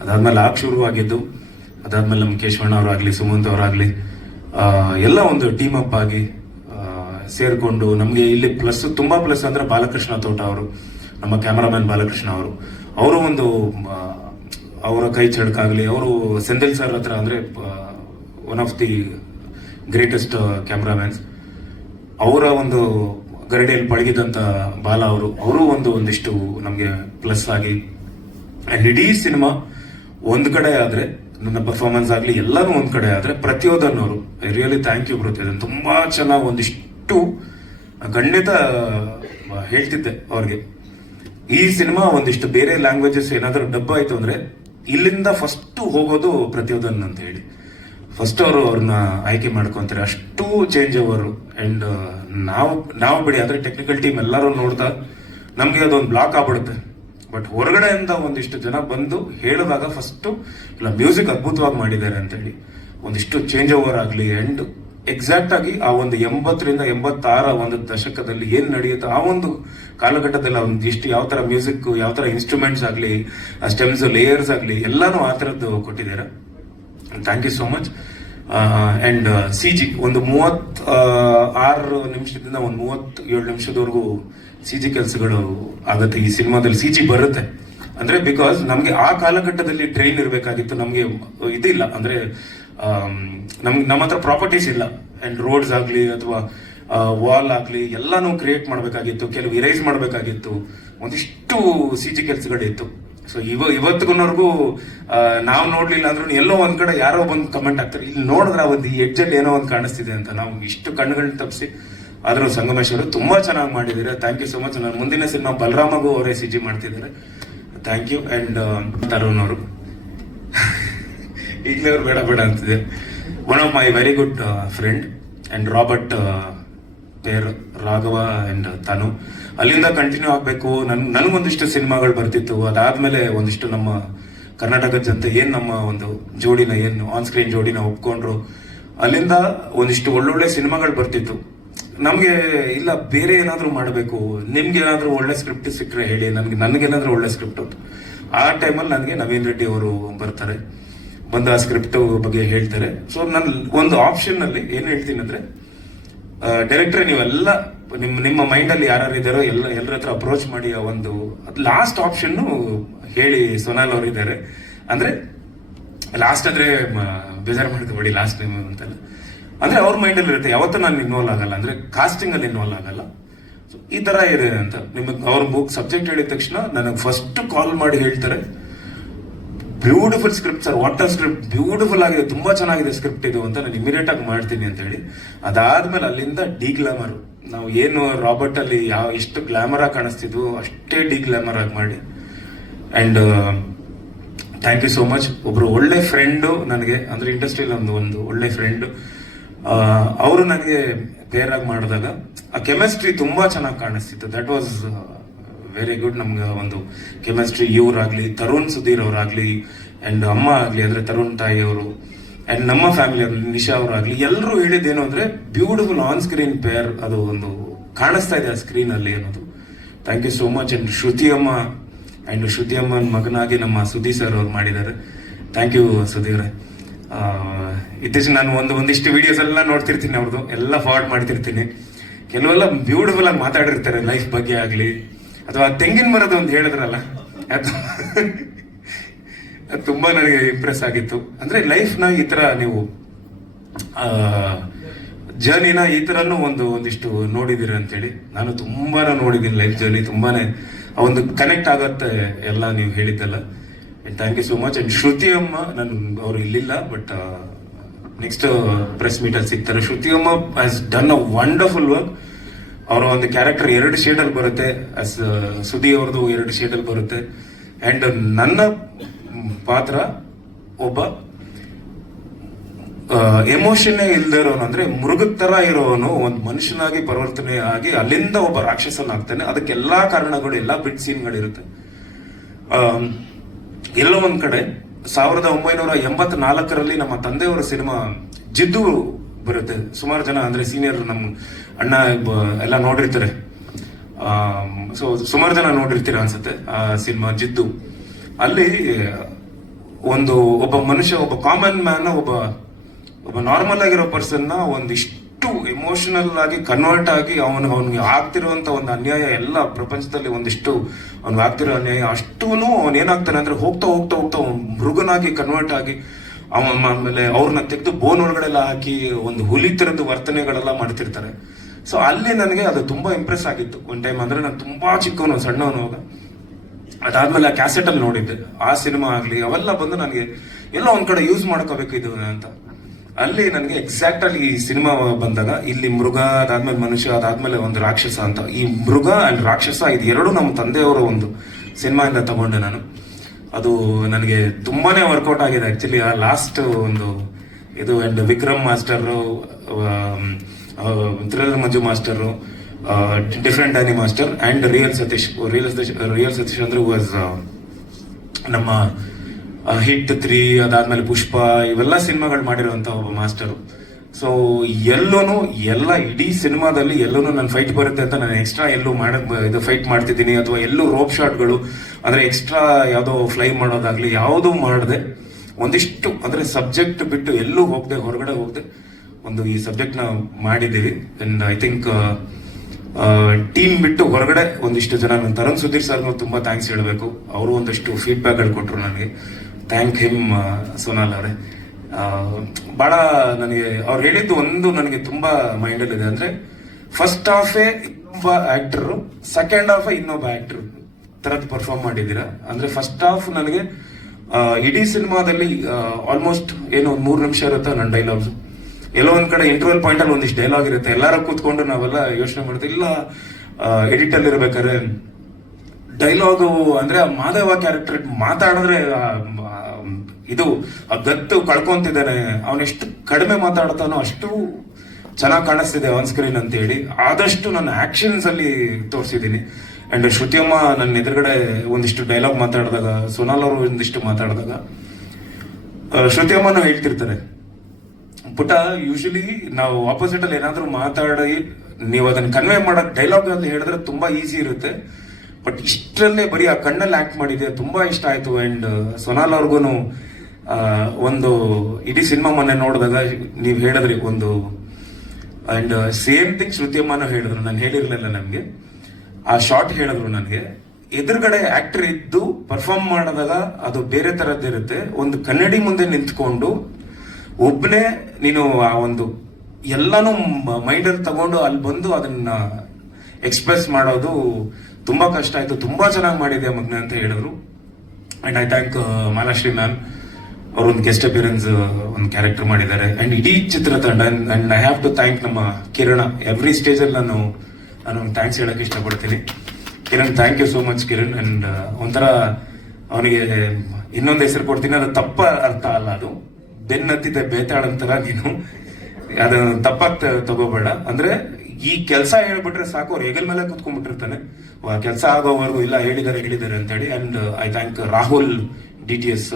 ಅದಾದ್ಮೇಲೆ ಶುರು ಆಗಿದ್ದು. ಅದಾದ್ಮೇಲೆ ನಮ್ಮ ಕೇಶವಣ್ಣ ಅವರಾಗ್ಲಿ, ಸುಮಂತ್ ಅವರಾಗ್ಲಿ ಎಲ್ಲ ಒಂದು ಟೀಮ್ ಅಪ್ ಆಗಿ ಸೇರ್ಕೊಂಡು ನಮ್ಗೆ ಇಲ್ಲಿ ತುಂಬಾ ಪ್ಲಸ್ ಅಂದ್ರೆ ಬಾಲಕೃಷ್ಣ ತೋಟ ಅವರು, ನಮ್ಮ ಕ್ಯಾಮರಾಮನ್ ಬಾಲಕೃಷ್ಣ ಅವರು ಒಂದು ಅವರ ಕೈ ಚಳಕಾಗ್ಲಿ, ಅವರು ಸೆಂದಿಲ್ ಸರ್ ಹತ್ರ ಅಂದ್ರೆ ಒನ್ ಆಫ್ ದಿ ಗ್ರೇಟೆಸ್ಟ್ ಕ್ಯಾಮರಾಮನ್ಸ್, ಅವರ ಒಂದು ಗರಡಿಯಲ್ಲಿ ಪಳಗಿದಂತ ಬಾಲ ಅವರು ಒಂದಿಷ್ಟು ನಮ್ಗೆ ಪ್ಲಸ್ ಆಗಿ. ಅಂಡ್ ಇಡೀ ಸಿನಿಮಾ ಒಂದ್ ಕಡೆ ಆದ್ರೆ, ನನ್ನ ಪರ್ಫಾರ್ಮೆನ್ಸ್ ಆಗ್ಲಿ ಎಲ್ಲಾನು ಒಂದ್ ಕಡೆ ಆದ್ರೆ, ಪ್ರತಿಯೊಂದನ್ನು ಅವರು ಐ ರಿಯಲಿ ಥ್ಯಾಂಕ್ ಯು ಪ್ರತಿಯೊಂದು ತುಂಬಾ ಚೆನ್ನಾಗಿ ಒಂದಿಷ್ಟು ಖಂಡಿತ ಹೇಳ್ತಿದ್ದೆ ಅವ್ರಿಗೆ. ಈ ಸಿನಿಮಾ ಒಂದಿಷ್ಟು ಬೇರೆ ಲ್ಯಾಂಗ್ವೇಜಸ್ ಏನಾದರೂ ಡಬ್ಬ ಆಯ್ತು ಅಂದ್ರೆ ಇಲ್ಲಿಂದ ಫಸ್ಟ್ ಹೋಗೋದು ಪ್ರತಿಯೊಂದನ್ನು ಅಂತ ಹೇಳಿ ಫಸ್ಟ್ ಅವ್ರನ್ನ ಆಯ್ಕೆ ಮಾಡ್ಕೊಂತಾರೆ. ಅಷ್ಟು ಚೇಂಜ್ ಅವರು. ಅಂಡ್ ನಾವು ಬಿಡಿ ಆದ್ರೆ ಟೆಕ್ನಿಕಲ್ ಟೀಮ್ ಎಲ್ಲರೂ ನೋಡ್ತಾ ನಮ್ಗೆ ಅದೊಂದು ಬ್ಲಾಕ್ ಆಗ್ಬಿಡುತ್ತೆ. ಬಟ್ ಹೊರಗಡೆಯಿಂದ ಒಂದಿಷ್ಟು ಜನ ಬಂದು ಹೇಳಿದಾಗ ಫಸ್ಟ್ ಇಲ್ಲ ಮ್ಯೂಸಿಕ್ ಅದ್ಭುತವಾಗಿ ಮಾಡಿದ್ದಾರೆ ಅಂತೇಳಿ ಒಂದಿಷ್ಟು ಚೇಂಜ್ ಓವರ್ ಆಗ್ಲಿ. ಅಂಡ್ ಎಕ್ಸಾಕ್ಟ್ ಆಗಿ ಆ ಒಂದು 80 ರಿಂದ 86 ಒಂದು ದಶಕದಲ್ಲಿ ಏನ್ ನಡೆಯುತ್ತೆ ಆ ಒಂದು ಕಾಲಘಟ್ಟದಲ್ಲಿ ಒಂದಿಷ್ಟು ಯಾವ ತರ ಮ್ಯೂಸಿಕ್, ಯಾವ ತರ ಇನ್ಸ್ಟ್ರೂಮೆಂಟ್ಸ್ ಆಗ್ಲಿ, ಸ್ಟೆಮ್ಸ್, ಲೇಯರ್ಸ್ ಆಗ್ಲಿ ಎಲ್ಲಾನು ಆ ತರದ್ದು ಕೊಟ್ಟಿದ್ದಾರೆ. Thank you so much. And CG ಒಂದು 36 ನಿಮಿಷದಿಂದ ಒಂದು 37 ನಿಮಿಷದವರೆಗೂ CG ಕೆಲಸಗಳು ಆಗುತ್ತೆ ಈ ಸಿನಿಮಾದಲ್ಲಿ. CG ಬರುತ್ತೆ ಅಂದ್ರೆ ಬಿಕಾಸ್ ನಮ್ಗೆ ಆ ಕಾಲಘಟ್ಟದಲ್ಲಿ ಟ್ರೈನ್ ಇರಬೇಕಾಗಿತ್ತು. ನಮ್ಗೆ ಇದಿಲ್ಲ ಅಂದ್ರೆ ನಮ್ಮ ಹತ್ರ ಪ್ರಾಪರ್ಟೀಸ್ ಇಲ್ಲ. ಅಂಡ್ ರೋಡ್ಸ್ ಆಗ್ಲಿ ಅಥವಾ ವಾಲ್ ಆಗ್ಲಿ ಎಲ್ಲಾನು ಕ್ರಿಯೇಟ್ ಮಾಡ್ಬೇಕಾಗಿತ್ತು, ಕೆಲವು ಇರೈಸ್ ಮಾಡ್ಬೇಕಾಗಿತ್ತು, ಒಂದಿಷ್ಟು CG ಕೆಲಸಗಳಿತ್ತು. ಸೊ ಇವತ್ತಿಗೂ ನಾವು ನೋಡ್ಲಿಲ್ಲ ಅಂದ್ರೂ ಎಲ್ಲೋ ಒಂದ್ ಕಡೆ ಯಾರೋ ಬಂದು ಕಮೆಂಟ್ ಆಗ್ತಾರೆ, ಇಲ್ಲಿ ನೋಡಿದ್ರೆ ಒಂದು ಎಡ್ಜಲ್ಲಿ ಏನೋ ಒಂದು ಕಾಣಿಸ್ತಿದೆ ಅಂತ. ನಾವು ಇಷ್ಟು ಕಣ್ಣುಗಳನ್ನ ತಪ್ಪಿಸಿ ಆದ್ರೂ ಸಂಗಮೇಶ್ವರು ತುಂಬಾ ಚೆನ್ನಾಗಿ ಮಾಡಿದ್ದಾರೆ. Thank you so much. ನನ್ನ ಮುಂದಿನ ಸಿನಿಮಾ ಬಲರಾಮಗೂ ಅವರೇ CG ಮಾಡ್ತಿದ್ದಾರೆ. Thank you. ಅಂಡ್ ತರುಣ್ ಅವರು ಈಗಲೇ ಅವ್ರು ಬೇಡ ಅಂತಿದೆ. One of my very good friend. And Robert pair Raghava and Tanu. ಅಲ್ಲಿಂದ ಕಂಟಿನ್ಯೂ ಆಗಬೇಕು. ನನಗೊಂದಿಷ್ಟು ಸಿನಿಮಾಗಳು ಬರ್ತಿತ್ತು. ಅದಾದಮೇಲೆ ಒಂದಿಷ್ಟು ನಮ್ಮ ಕರ್ನಾಟಕದ ಜನತೆ ಏನು ನಮ್ಮ ಒಂದು ಜೋಡಿನ ಏನು ಆನ್ ಸ್ಕ್ರೀನ್ ಜೋಡಿನ ಒಪ್ಕೊಂಡ್ರು. ಅಲ್ಲಿಂದ ಒಂದಿಷ್ಟು ಒಳ್ಳೊಳ್ಳೆ ಸಿನಿಮಾಗಳು ಬರ್ತಿತ್ತು. ನಮಗೆ ಇಲ್ಲ ಬೇರೆ ಏನಾದರೂ ಮಾಡಬೇಕು, ನಿಮ್ಗೆ ಏನಾದರೂ ಒಳ್ಳೆ ಸ್ಕ್ರಿಪ್ಟ್ ಸಿಕ್ಕರೆ ಹೇಳಿ, ನನಗೇನಾದರೂ ಒಳ್ಳೆ ಸ್ಕ್ರಿಪ್ಟ್ ಅಂತ. ಆ ಟೈಮಲ್ಲಿ ನನಗೆ ನವೀನ್ ರೆಡ್ಡಿ ಅವರು ಬರ್ತಾರೆ, ಬಂದು ಆ ಸ್ಕ್ರಿಪ್ಟ್ ಬಗ್ಗೆ ಹೇಳ್ತಾರೆ. ಸೊ ನಾನು ಒಂದು ಆಪ್ಷನ್ನಲ್ಲಿ ಏನು ಹೇಳ್ತೀನಿ ಅಂದರೆ, ಡೈರೆಕ್ಟ್ರೆ ನೀವೆಲ್ಲ ನಿಮ್ಮ ಮೈಂಡಲ್ಲಿ ಯಾರು ಇದ್ದಾರೋ ಎಲ್ಲರ ಹತ್ರ ಅಪ್ರೋಚ್ ಮಾಡಿ ಆ ಒಂದು ಲಾಸ್ಟ್ ಆಪ್ಷನ್ನು ಹೇಳಿ. ಸೊನಾಲ್ ಅವರು ಇದ್ದಾರೆ ಅಂದರೆ ಲಾಸ್ಟ್ ಅಂದರೆ ಬೇಜಾರು ಮಾಡ್ಕೋಬೇಡಿ, ಲಾಸ್ಟ್ ಟೈಮ್ ಅಂತಲ್ಲ, ಅಂದರೆ ಅವ್ರ ಮೈಂಡಲ್ಲಿ ಇರುತ್ತೆ. ಯಾವತ್ತೂ ನಾನು ಇನ್ವಾಲ್ವ್ ಆಗಲ್ಲ, ಅಂದರೆ ಕಾಸ್ಟಿಂಗಲ್ಲಿ ಇನ್ವಾಲ್ವ್ ಆಗಲ್ಲ. ಸೊ ಈ ಥರ ಇದೆ ಅಂತ ನಿಮಗೆ ಅವ್ರ ಬುಕ್ ಸಬ್ಜೆಕ್ಟ್ ಹೇಳಿದ ತಕ್ಷಣ ನನಗೆ ಫಸ್ಟ್ ಕಾಲ್ ಮಾಡಿ ಹೇಳ್ತಾರೆ, beautiful script sir, water script beautiful ಆಗಿದೆ, ತುಂಬಾ ಚೆನ್ನಾಗಿದೆ ಸ್ಕ್ರಿಪ್ಟ್ ಇದು ಅಂತ. ನಾನು ಇಮಿಡಿಯೇಟ್ ಆಗಿ ಮಾಡ್ತೀನಿ ಅಂತ ಹೇಳಿ, ಅದಾದ್ಮೇಲೆ ಅಲ್ಲಿಂದ ಡಿ ಗ್ಲಾಮರ್, ನಾವು ಏನು ರಾಬರ್ಟ್ ಅಲ್ಲಿ ಎಷ್ಟು ಗ್ಲಾಮರ್ ಆಗಿ ಕಾಣಿಸ್ತಿದ್ವು ಅಷ್ಟೇ ಡಿ ಗ್ಲಾಮರ್ ಆಗಿ ಮಾಡಿ. And thank you so much. ಒಬ್ರು ಒಳ್ಳೆ ಫ್ರೆಂಡು ನನಗೆ, ಅಂದ್ರೆ ಇಂಡಸ್ಟ್ರಿಯಲ್ಲಿ ಒಂದು ಒಳ್ಳೆ ಫ್ರೆಂಡ್, ಅವರು ನನಗೆ ಪೇರ್ ಆಗಿ ಮಾಡಿದಾಗ ಆ ಕೆಮಿಸ್ಟ್ರಿ ತುಂಬಾ ಚೆನ್ನಾಗಿ ಕಾಣಿಸ್ತಿತ್ತು. That was very good. ನಮ್ಗೆ ಒಂದು ಕೆಮಿಸ್ಟ್ರಿ ಇವರಾಗ್ಲಿ, ತರುಣ್ ಸುಧೀರ್ ಅವರಾಗ್ಲಿ, ಅಂಡ್ ಅಮ್ಮ ಆಗ್ಲಿ ಅಂದ್ರೆ ತರುಣ್ ತಾಯಿ ಅವರು, ಅಂಡ್ ನಮ್ಮ ಫ್ಯಾಮಿಲಿ ಆಗಲಿ ನಿಶಾ ಅವರಾಗ್ಲಿ, ಎಲ್ಲರೂ ಹೇಳಿದ್ದೇನು ಅಂದ್ರೆ ಬ್ಯೂಟಿಫುಲ್ ಆನ್ ಸ್ಕ್ರೀನ್ ಪೇರ್, ಅದು ಒಂದು ಕಾಣಿಸ್ತಾ ಇದೆ ಆ ಸ್ಕ್ರೀನ್ ಅಲ್ಲಿ ಅನ್ನೋದು. Thank you so much. And Shruti ಅಮ್ಮ, ಅಂಡ್ ಶ್ರುತಿ ಅಮ್ಮನ ಮಗನಾಗಿ ನಮ್ಮ ಸುಧೀ ಸರ್ ಅವ್ರು ಮಾಡಿದ್ದಾರೆ. Thank you Sudhir. ಇತ್ತೀಚೆಗೆ ನಾನು ಒಂದಿಷ್ಟು ವಿಡಿಯೋಸ್ ಎಲ್ಲ ನೋಡ್ತಿರ್ತೀನಿ, ಅವ್ರದ್ದು ಎಲ್ಲ ಫಾರ್ವರ್ಡ್ ಮಾಡ್ತಿರ್ತೀನಿ. ಕೆಲವೆಲ್ಲ ಬ್ಯೂಟಿಫುಲ್ ಆಗಿ ಮಾತಾಡಿರ್ತಾರೆ ಲೈಫ್ ಬಗ್ಗೆ ಆಗ್ಲಿ, ಅಥವಾ ತೆಂಗಿನ ಮರದ ಒಂದು ಹೇಳಿದ್ರಲ್ಲ, ಅದು ತುಂಬಾ ನನಗೆ ಇಂಪ್ರೆಸ್ ಆಗಿತ್ತು. ಅಂದ್ರೆ ಲೈಫ್ನ ಈ ತರ ನೀವು ಜರ್ನಿನ ಈ ತರನು ಒಂದಿಷ್ಟು ನೋಡಿದಿರಿ ಅಂತೇಳಿ. ನಾನು ತುಂಬಾನೇ ನೋಡಿದ್ದೀನಿ ಲೈಫ್ ಜರ್ನಿ, ತುಂಬಾನೇ ಒಂದು ಕನೆಕ್ಟ್ ಆಗತ್ತೆ ಎಲ್ಲ ನೀವು ಹೇಳಿದ್ದೆಲ್ಲ. Thank you so much. And Shruti ಅಮ್ಮ, ಅವ್ರು ಇಲ್ಲಿಲ್ಲ, ಬಟ್ ನೆಕ್ಸ್ಟ್ ಪ್ರೆಸ್ ಮೀಟ್ ಅಲ್ಲಿ ಸಿಗ್ತಾರೆ. ಶ್ರುತಿ ಅಮ್ಮ has done a wonderful work. ಅವರ ಒಂದು ಕ್ಯಾರೆಕ್ಟರ್ 2 ಶೇಡಲ್ಲಿ ಬರುತ್ತೆ, ಸುದಿ ಅವ್ರದ್ದು 2 ಶೇಡಲ್ಲಿ ಬರುತ್ತೆ. ಅಂಡ್ ನನ್ನ ಪಾತ್ರ ಒಬ್ಬ ಎಮೋಷನ್ನೇ ಇಲ್ದೇ ಇರೋನು, ಅಂದ್ರೆ ಮೃಗದ ತರ ಇರೋನು ಒಂದು ಮನುಷ್ಯನಾಗಿ ಪರಿವರ್ತನೆ ಆಗಿ ಅಲ್ಲಿಂದ ಒಬ್ಬ ರಾಕ್ಷಸನಾಗ್ತಾನೆ. ಅದಕ್ಕೆ ಎಲ್ಲಾ ಕಾರಣಗಳು, ಎಲ್ಲಾ ಬಿಟ್ ಸೀನ್ಗಳಿರುತ್ತೆ. ಎಲ್ಲೋ ಒಂದ್ ಕಡೆ 1984ರಲ್ಲಿ ನಮ್ಮ ತಂದೆಯವರ ಸಿನಿಮಾ ಜಿದ್ದು ಬರುತ್ತೆ. ಸುಮಾರು ಜನ ಅಂದ್ರೆ ಸೀನಿಯರ್ ನಮ್ಮ ಅಣ್ಣ ಎಲ್ಲ ನೋಡಿರ್ತಾರೆ. ಸೊ ಸುಮಾರು ಜನ ನೋಡಿರ್ತೀರ ಅನ್ಸುತ್ತೆ ಆ ಸಿನಿಮಾ ಜಿದ್ದು. ಅಲ್ಲಿ ಒಬ್ಬ ಮನುಷ್ಯ, ಒಬ್ಬ ಕಾಮನ್ ಮ್ಯಾನ್, ಒಬ್ಬ ನಾರ್ಮಲ್ ಆಗಿರೋ ಪರ್ಸನ್ ನ ಒಂದಿಷ್ಟು ಎಮೋಷನಲ್ ಆಗಿ ಕನ್ವರ್ಟ್ ಆಗಿ ಅವನಿಗೆ ಆಗ್ತಿರುವಂತ ಒಂದು ಅನ್ಯಾಯ, ಎಲ್ಲ ಪ್ರಪಂಚದಲ್ಲಿ ಒಂದಿಷ್ಟು ಅವ್ನಿಗೆ ಆಗ್ತಿರೋ ಅನ್ಯಾಯ ಅಷ್ಟೂ ಅವನೇನಾಗ್ತಾನೆ ಅಂದ್ರೆ ಹೋಗ್ತಾ ಹೋಗ್ತಾ ಹೋಗ್ತಾ ಮೃಗನಾಗಿ ಕನ್ವರ್ಟ್ ಆಗಿ ಆಮೇಲೆ ಅವ್ರನ್ನ ತೆಗೆದು ಬೋನ್ ಒಳಗಡೆ ಎಲ್ಲ ಹಾಕಿ ಒಂದು ಹುಲಿ ತರದ ವರ್ತನೆಗಳೆಲ್ಲ ಮಾಡ್ತಿರ್ತಾರೆ. ಸೊ ಅಲ್ಲಿ ನನಗೆ ಅದು ತುಂಬಾ ಇಂಪ್ರೆಸ್ ಆಗಿತ್ತು ಒಂದ್ ಟೈಮ್. ಅಂದ್ರೆ ನಾನು ತುಂಬಾ ಚಿಕ್ಕವನು, ಸಣ್ಣವನು ಅವಾಗ. ಅದಾದ್ಮೇಲೆ ಆ ಕ್ಯಾಸೆಟ್ ಅಲ್ಲಿ ನೋಡಿದ್ದೆ ಆ ಸಿನಿಮಾ ಆಗ್ಲಿ, ಅವೆಲ್ಲ ಬಂದು ನನಗೆ ಎಲ್ಲ ಒಂದ್ ಕಡೆ ಯೂಸ್ ಮಾಡ್ಕೋಬೇಕು ಇದು ಅಂತ. ಅಲ್ಲಿ ನನಗೆ ಎಕ್ಸಾಕ್ಟ್ ಆಗಿ ಈ ಸಿನಿಮಾ ಬಂದಾಗ ಇಲ್ಲಿ ಮೃಗ, ಅದಾದ್ಮೇಲೆ ಮನುಷ್ಯ, ಅದಾದ್ಮೇಲೆ ಒಂದು ರಾಕ್ಷಸ ಅಂತ, ಈ ಮೃಗ ಅಂಡ್ ರಾಕ್ಷಸ ಇದು 2 ನಮ್ಮ ತಂದೆಯವರ ಒಂದು ಸಿನಿಮಾಯಿಂದ ತಗೊಂಡೆ ನಾನು. ಅದು ನನಗೆ ತುಂಬಾನೇ ವರ್ಕೌಟ್ ಆಗಿದೆ ಆಕ್ಚುಲಿ. ಆ ಲಾಸ್ಟ್ ಒಂದು ಇದು, and Vikram master, thriller Manju master, different Danny master, and real Satish ಅಂದ್ರೆ ವಾಸ್ ನಮ್ಮ ಹಿಟ್ 3, ಅದಾದ್ಮೇಲೆ ಪುಷ್ಪ, ಇವೆಲ್ಲ ಸಿನಿಮಾಗಳು ಮಾಡಿರುವಂತ ಒಬ್ಬ ಮಾಸ್ಟರ್. ಸೊ ಎಲ್ಲ ಇಡೀ ಸಿನಿಮಾದಲ್ಲಿ ಎಲ್ಲೂ ನನ್ನ ಫೈಟ್ ಬರುತ್ತೆ ಅಂತ ನಾನು ಎಕ್ಸ್ಟ್ರಾ ಎಲ್ಲೂ ಇದು ಫೈಟ್ ಮಾಡ್ತಿದ್ದೀನಿ, ಅಥವಾ ಎಲ್ಲೂ ರೋಪ್ ಶಾಟ್ಗಳು ಅಂದ್ರೆ ಎಕ್ಸ್ಟ್ರಾ ಯಾವುದೋ ಫ್ಲೈ ಮಾಡೋದಾಗ್ಲಿ ಯಾವುದೂ ಮಾಡದೆ, ಒಂದಿಷ್ಟು ಅಂದ್ರೆ ಸಬ್ಜೆಕ್ಟ್ ಬಿಟ್ಟು ಎಲ್ಲೂ ಹೊರಗಡೆ ಹೋಗದೆ ಈ ಸಬ್ಜೆಕ್ಟ್ ನ ಮಾಡಿದ್ದೀವಿ. ಅಂಡ್ ಐ ಥಿಂಕ್ ಟೀಮ್ ಬಿಟ್ಟು ಹೊರಗಡೆ ಒಂದಿಷ್ಟು ಜನ, ನನ್ನ ತರುಣ್ ಸುಧೀರ್ ಸರ್ ತುಂಬಾ ಥ್ಯಾಂಕ್ಸ್ ಹೇಳಬೇಕು. ಅವರು ಒಂದಷ್ಟು ಫೀಡ್ಬ್ಯಾಕ್ ಕೊಟ್ಟರು ನನಗೆ. ಥ್ಯಾಂಕ್ ಹಿಮ್ ಸೋನಾಲ್ ಅವರೇ. ಬಹಳ ನನಗೆ ಅವ್ರು ಹೇಳಿದ್ದು ನನಗೆ ತುಂಬಾ ಮೈಂಡಲ್ಲಿ ಇದೆ. ಅಂದ್ರೆ ಫಸ್ಟ್ ಹಾಫೇ ಇನ್ನೊಬ್ಬ ಆಕ್ಟರ್, ಸೆಕೆಂಡ್ ಹಾಫ್ ಇನ್ನೊಬ್ಬ ಆಕ್ಟರ್ ತರದ್ ಪರ್ಫಾರ್ಮ್ ಮಾಡಿದ್ದೀರಾ. ಅಂದ್ರೆ ಫಸ್ಟ್ ಹಾಫ್ ನನಗೆ ಇಡೀ ಸಿನಿಮಾದಲ್ಲಿ ಆಲ್ಮೋಸ್ಟ್ 3 ನಿಮಿಷ ಇರುತ್ತೆ ನನ್ನ ಡೈಲಾಗ್ಸ್. ಎಲ್ಲೋ ಒಂದ್ ಕಡೆ ಇಂಟರ್ವಲ್ ಪಾಯಿಂಟ್ ಅಲ್ಲಿ ಒಂದಿಷ್ಟು ಡೈಲಾಗ್ ಇರುತ್ತೆ. ಎಲ್ಲಾರು ಕೂತ್ಕೊಂಡು ನಾವೆಲ್ಲ ಯೋಚನೆ ಮಾಡ್ತೀವಿ, ಇಲ್ಲ ಎಡಿಟ್ ಅಲ್ಲಿ ಇರ್ಬೇಕಾದ್ರೆ ಡೈಲಾಗು ಅಂದ್ರೆ ಮಾದೇವ ಕ್ಯಾರೆಕ್ಟರ್ ಮಾತಾಡಿದ್ರೆ ಇದು ಗತ್ತು ಕಳ್ಕೊಂತಿದ್ದಾನೆ, ಅವನೆಷ್ಟು ಕಡಿಮೆ ಮಾತಾಡ್ತಾನೋ ಅಷ್ಟು ಚೆನ್ನಾಗಿ ಕಾಣಿಸ್ತಿದೆ ಆನ್ ಸ್ಕ್ರೀನ್ ಅಂತ ಹೇಳಿ ಆದಷ್ಟು ನನ್ನ ಆಕ್ಷನ್ಸ್ ಅಲ್ಲಿ ತೋರಿಸಿದ್ದೀನಿ. ಅಂಡ್ ಶ್ರುತಿಯಮ್ಮ ನನ್ನ ಎದುರುಗಡೆ ಒಂದಿಷ್ಟು ಡೈಲಾಗ್ ಮಾತಾಡಿದಾಗ, ಸೋನಾಲ್ ಅವರು ಒಂದಿಷ್ಟು ಮಾತಾಡಿದಾಗ ಶ್ರುತಿಯಮ್ಮನೂ ಹೇಳ್ತಿರ್ತಾರೆ, ಪುಟ ಯೂಶಲಿ ನಾವು ಆಪೋಸಿಟ್ ಅಲ್ಲಿ ಏನಾದ್ರೂ ಮಾತಾಡಿ ನೀವು ಅದನ್ನ ಕನ್ವೆ ಮಾಡಕ್ ಡೈಲಾಗ್ ಅಲ್ಲಿ ಹೇಳಿದ್ರೆ ತುಂಬಾ ಈಸಿ ಇರುತ್ತೆ, ಬಟ್ ಇಷ್ಟರಲ್ಲೇ ಬರೀ ಆ ಕಣ್ಣಲ್ಲಿ ಆಕ್ಟ್ ಮಾಡಿದೆ, ತುಂಬಾ ಇಷ್ಟ ಆಯ್ತು. ಅಂಡ್ ಸೋನಾಲ್ ಅವ್ರಿಗೂ ಒಂದು ಇಡೀ ಸಿನಿಮಾ ಮೊನ್ನೆ ನೋಡಿದಾಗ ನೀವು ಹೇಳಿದ್ರಿ ಒಂದು, ಅಂಡ್ ಸೇಮ್ ಥಿಂಗ್ ಶ್ರುತಿಯಮ್ಮನೂ ಹೇಳಿದ್ರು, ನಾನು ಹೇಳಿರ್ಲಿಲ್ಲ ನಮ್ಗೆ ಆ ಶಾರ್ಟ್ ಹೇಳಿದ್ರು ನನಗೆ. ಎದುರುಗಡೆ ಆಕ್ಟರ್ ಇದ್ದು ಪರ್ಫಾರ್ಮ್ ಮಾಡಿದಾಗ ಅದು ಬೇರೆ ತರದ್ದಿರುತ್ತೆ. ಒಂದು ಕನ್ನಡಿ ಮುಂದೆ ನಿಂತ್ಕೊಂಡು ಒಬ್ಬನೇ ನೀನು ಆ ಒಂದು ಎಲ್ಲಾನು ಮೈಂಡಲ್ಲಿ ತಗೊಂಡು ಅಲ್ಲಿ ಬಂದು ಅದನ್ನ ಎಕ್ಸ್ಪ್ರೆಸ್ ಮಾಡೋದು ತುಂಬಾ ಕಷ್ಟ ಆಯ್ತು. ತುಂಬಾ ಚೆನ್ನಾಗಿ ಮಾಡಿದೆ ಮಗ್ನೆ ಅಂತ ಹೇಳಿದ್ರು. And I thank Malashri ma'am, ಅವರೊಂದು ಗೆಸ್ಟ್ ಅಪಿಯರೆನ್ಸ್ ಒಂದು ಕ್ಯಾರೆಕ್ಟರ್ ಮಾಡಿದ್ದಾರೆ. ಅಂಡ್ ಇಡೀ ಚಿತ್ರತಂಡ, and I have to thank ನಮ್ಮ ಕಿರಣ. ಎವ್ರಿ ಸ್ಟೇಜ್ ಅಲ್ಲಿ ನಾನು ಥ್ಯಾಂಕ್ಸ್ ಹೇಳಕ್ ಇಷ್ಟಪಡ್ತೀನಿ. Kiran, thank you so much Kiran. And ಒಂಥರ ಅವನಿಗೆ ಇನ್ನೊಂದು ಹೆಸರು ಕೊಡ್ತೀನಿ, ಅದು ತಪ್ಪ ಅರ್ಥ ಅಲ್ಲ, ಅದು ಬೆನ್ನತ್ತಿದ್ದ ಬೇತಾಳಂತರ ನೀನು, ಅದು ತಪ್ಪಾಗಿ ತಗೋಬೇಡ. ಅಂದ್ರೆ ಈ ಕೆಲಸ ಹೇಳ್ಬಿಟ್ರೆ ಸಾಕು, ಅವ್ರು ಹೆಗಲ್ ಮೇಲೆ ಕುತ್ಕೊಂಡ್ಬಿಟ್ಟಿರ್ತಾನೆ, ಕೆಲಸ ಆಗೋವರೆಗೂ ಇಲ್ಲ ಹೇಳಿದ್ದಾರೆ ಅಂತ ಹೇಳಿ. And I thank Rahul DTS,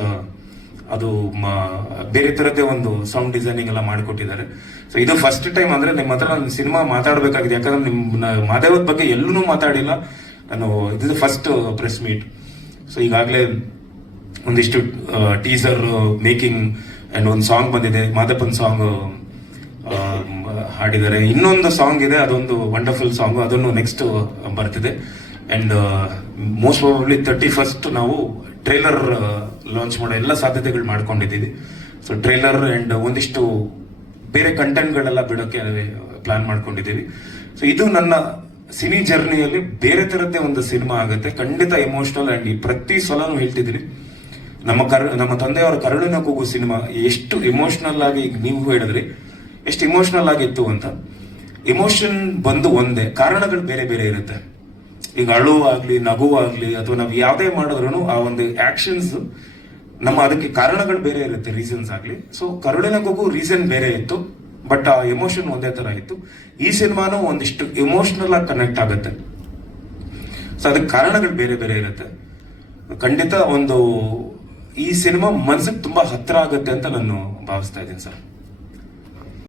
ಅದು ಬೇರೆ ತರದ್ದೇ ಒಂದು ಸೌಂಡ್ ಡಿಸೈನಿಂಗ್ ಎಲ್ಲ ಮಾಡಿಕೊಟ್ಟಿದ್ದಾರೆ. ಸೊ ಇದು ಫಸ್ಟ್ ಟೈಮ್ ಅಂದ್ರೆ ನಿಮ್ಮ ಹತ್ರ ನಾನು ಸಿನಿಮಾ ಮಾತಾಡಬೇಕಾಗಿದೆ, ಯಾಕಂದ್ರೆ ನಿಮ್ಮ ಮಾದೇವದ ಬಗ್ಗೆ ಎಲ್ಲೂ ಮಾತಾಡಿಲ್ಲ ನಾನು. ಇದು ಫಸ್ಟ್ ಪ್ರೆಸ್ ಮೀಟ್. ಸೊ ಈಗಾಗಲೇ ಒಂದಿಷ್ಟು ಟೀಸರ್ ಮೇಕಿಂಗ್ ಅಂಡ್ ಒಂದು ಸಾಂಗ್ ಬಂದಿದೆ, ಮಾದಪ್ಪನ್ ಸಾಂಗ್ ಹಾಡಿದ್ದಾರೆ. ಇನ್ನೊಂದು ಸಾಂಗ್ ಇದೆ, ಅದೊಂದು ವಂಡರ್ಫುಲ್ ಸಾಂಗ್, ಅದನ್ನು ನೆಕ್ಸ್ಟ್ ಬರ್ತಿದೆ. ಅಂಡ್ ಮೋಸ್ಟ್ ಪ್ರಾಬಬ್ಲಿ 31st ನಾವು ಟ್ರೈಲರ್ ಲಾಂಚ್ ಮಾಡೋ ಎಲ್ಲ ಸಾಧ್ಯತೆಗಳು ಮಾಡ್ಕೊಂಡಿದ್ದೀವಿ. ಸೊ ಟ್ರೈಲರ್ ಅಂಡ್ ಒಂದಿಷ್ಟು ಬೇರೆ ಕಂಟೆಂಟ್ಗಳೆಲ್ಲ ಬಿಡೋಕೆ ಪ್ಲಾನ್ ಮಾಡ್ಕೊಂಡಿದ್ದೀವಿ. ಸೊ ಇದು ನನ್ನ ಸಿನಿ ಜರ್ನಿಯಲ್ಲಿ ಬೇರೆ ತರದ್ದೇ ಒಂದು ಸಿನಿಮಾ ಆಗುತ್ತೆ, ಖಂಡಿತ ಎಮೋಷನಲ್. ಅಂಡ್ ಪ್ರತಿ ಸಲನೂ ಹೇಳ್ತಿದ್ದೀನಿ, ನಮ್ಮ ತಂದೆಯವರ ಕರುಳಿನ ಕೂಗು ಸಿನಿಮಾ ಎಷ್ಟು ಎಮೋಷನಲ್ ಆಗಿ, ಈಗ ನೀವು ಹೇಳಿದ್ರಿ ಎಷ್ಟು ಎಮೋಷನಲ್ ಆಗಿತ್ತು ಅಂತ. ಎಮೋಷನ್ ಬಂದು ಒಂದೇ, ಕಾರಣಗಳು ಬೇರೆ ಬೇರೆ ಇರುತ್ತೆ. ಈಗ ಅಳು ಆಗ್ಲಿ, ನಗು ಆಗ್ಲಿ, ಅಥವಾ ನಾವು ಯಾವುದೇ ಮಾಡಿದ್ರು ಆ ಒಂದು ಆಕ್ಷನ್ಸ್ ನಮ್ಮ ಅದಕ್ಕೆ ಕಾರಣಗಳು ಬೇರೆ ಇರುತ್ತೆ, ರೀಸನ್ಸ್ ಆಗ್ಲಿ. ಸೊ ಕರುಳಿನ ಕೂಗು ರೀಸನ್ ಬೇರೆ ಇತ್ತು, ಬಟ್ ಆ ಎಮೋಷನ್ ಒಂದೇ ತರ ಇತ್ತು. ಈ ಸಿನಿಮಾನು ಒಂದಿಷ್ಟು ಎಮೋಷನಲ್ ಆಗಿ ಕನೆಕ್ಟ್ ಆಗುತ್ತೆ. ಸೊ ಅದಕ್ಕೆ ಕಾರಣಗಳು ಬೇರೆ ಬೇರೆ ಇರುತ್ತೆ. ಖಂಡಿತ ಒಂದು ಈ ಸಿನಿಮಾ ಮನ್ಸಿಗೆ ತುಂಬಾ ಹತ್ರ ಆಗುತ್ತೆ ಅಂತ ನಾನು ಭಾವಿಸ್ತಾ ಇದ್ದೀನಿ ಸರ್.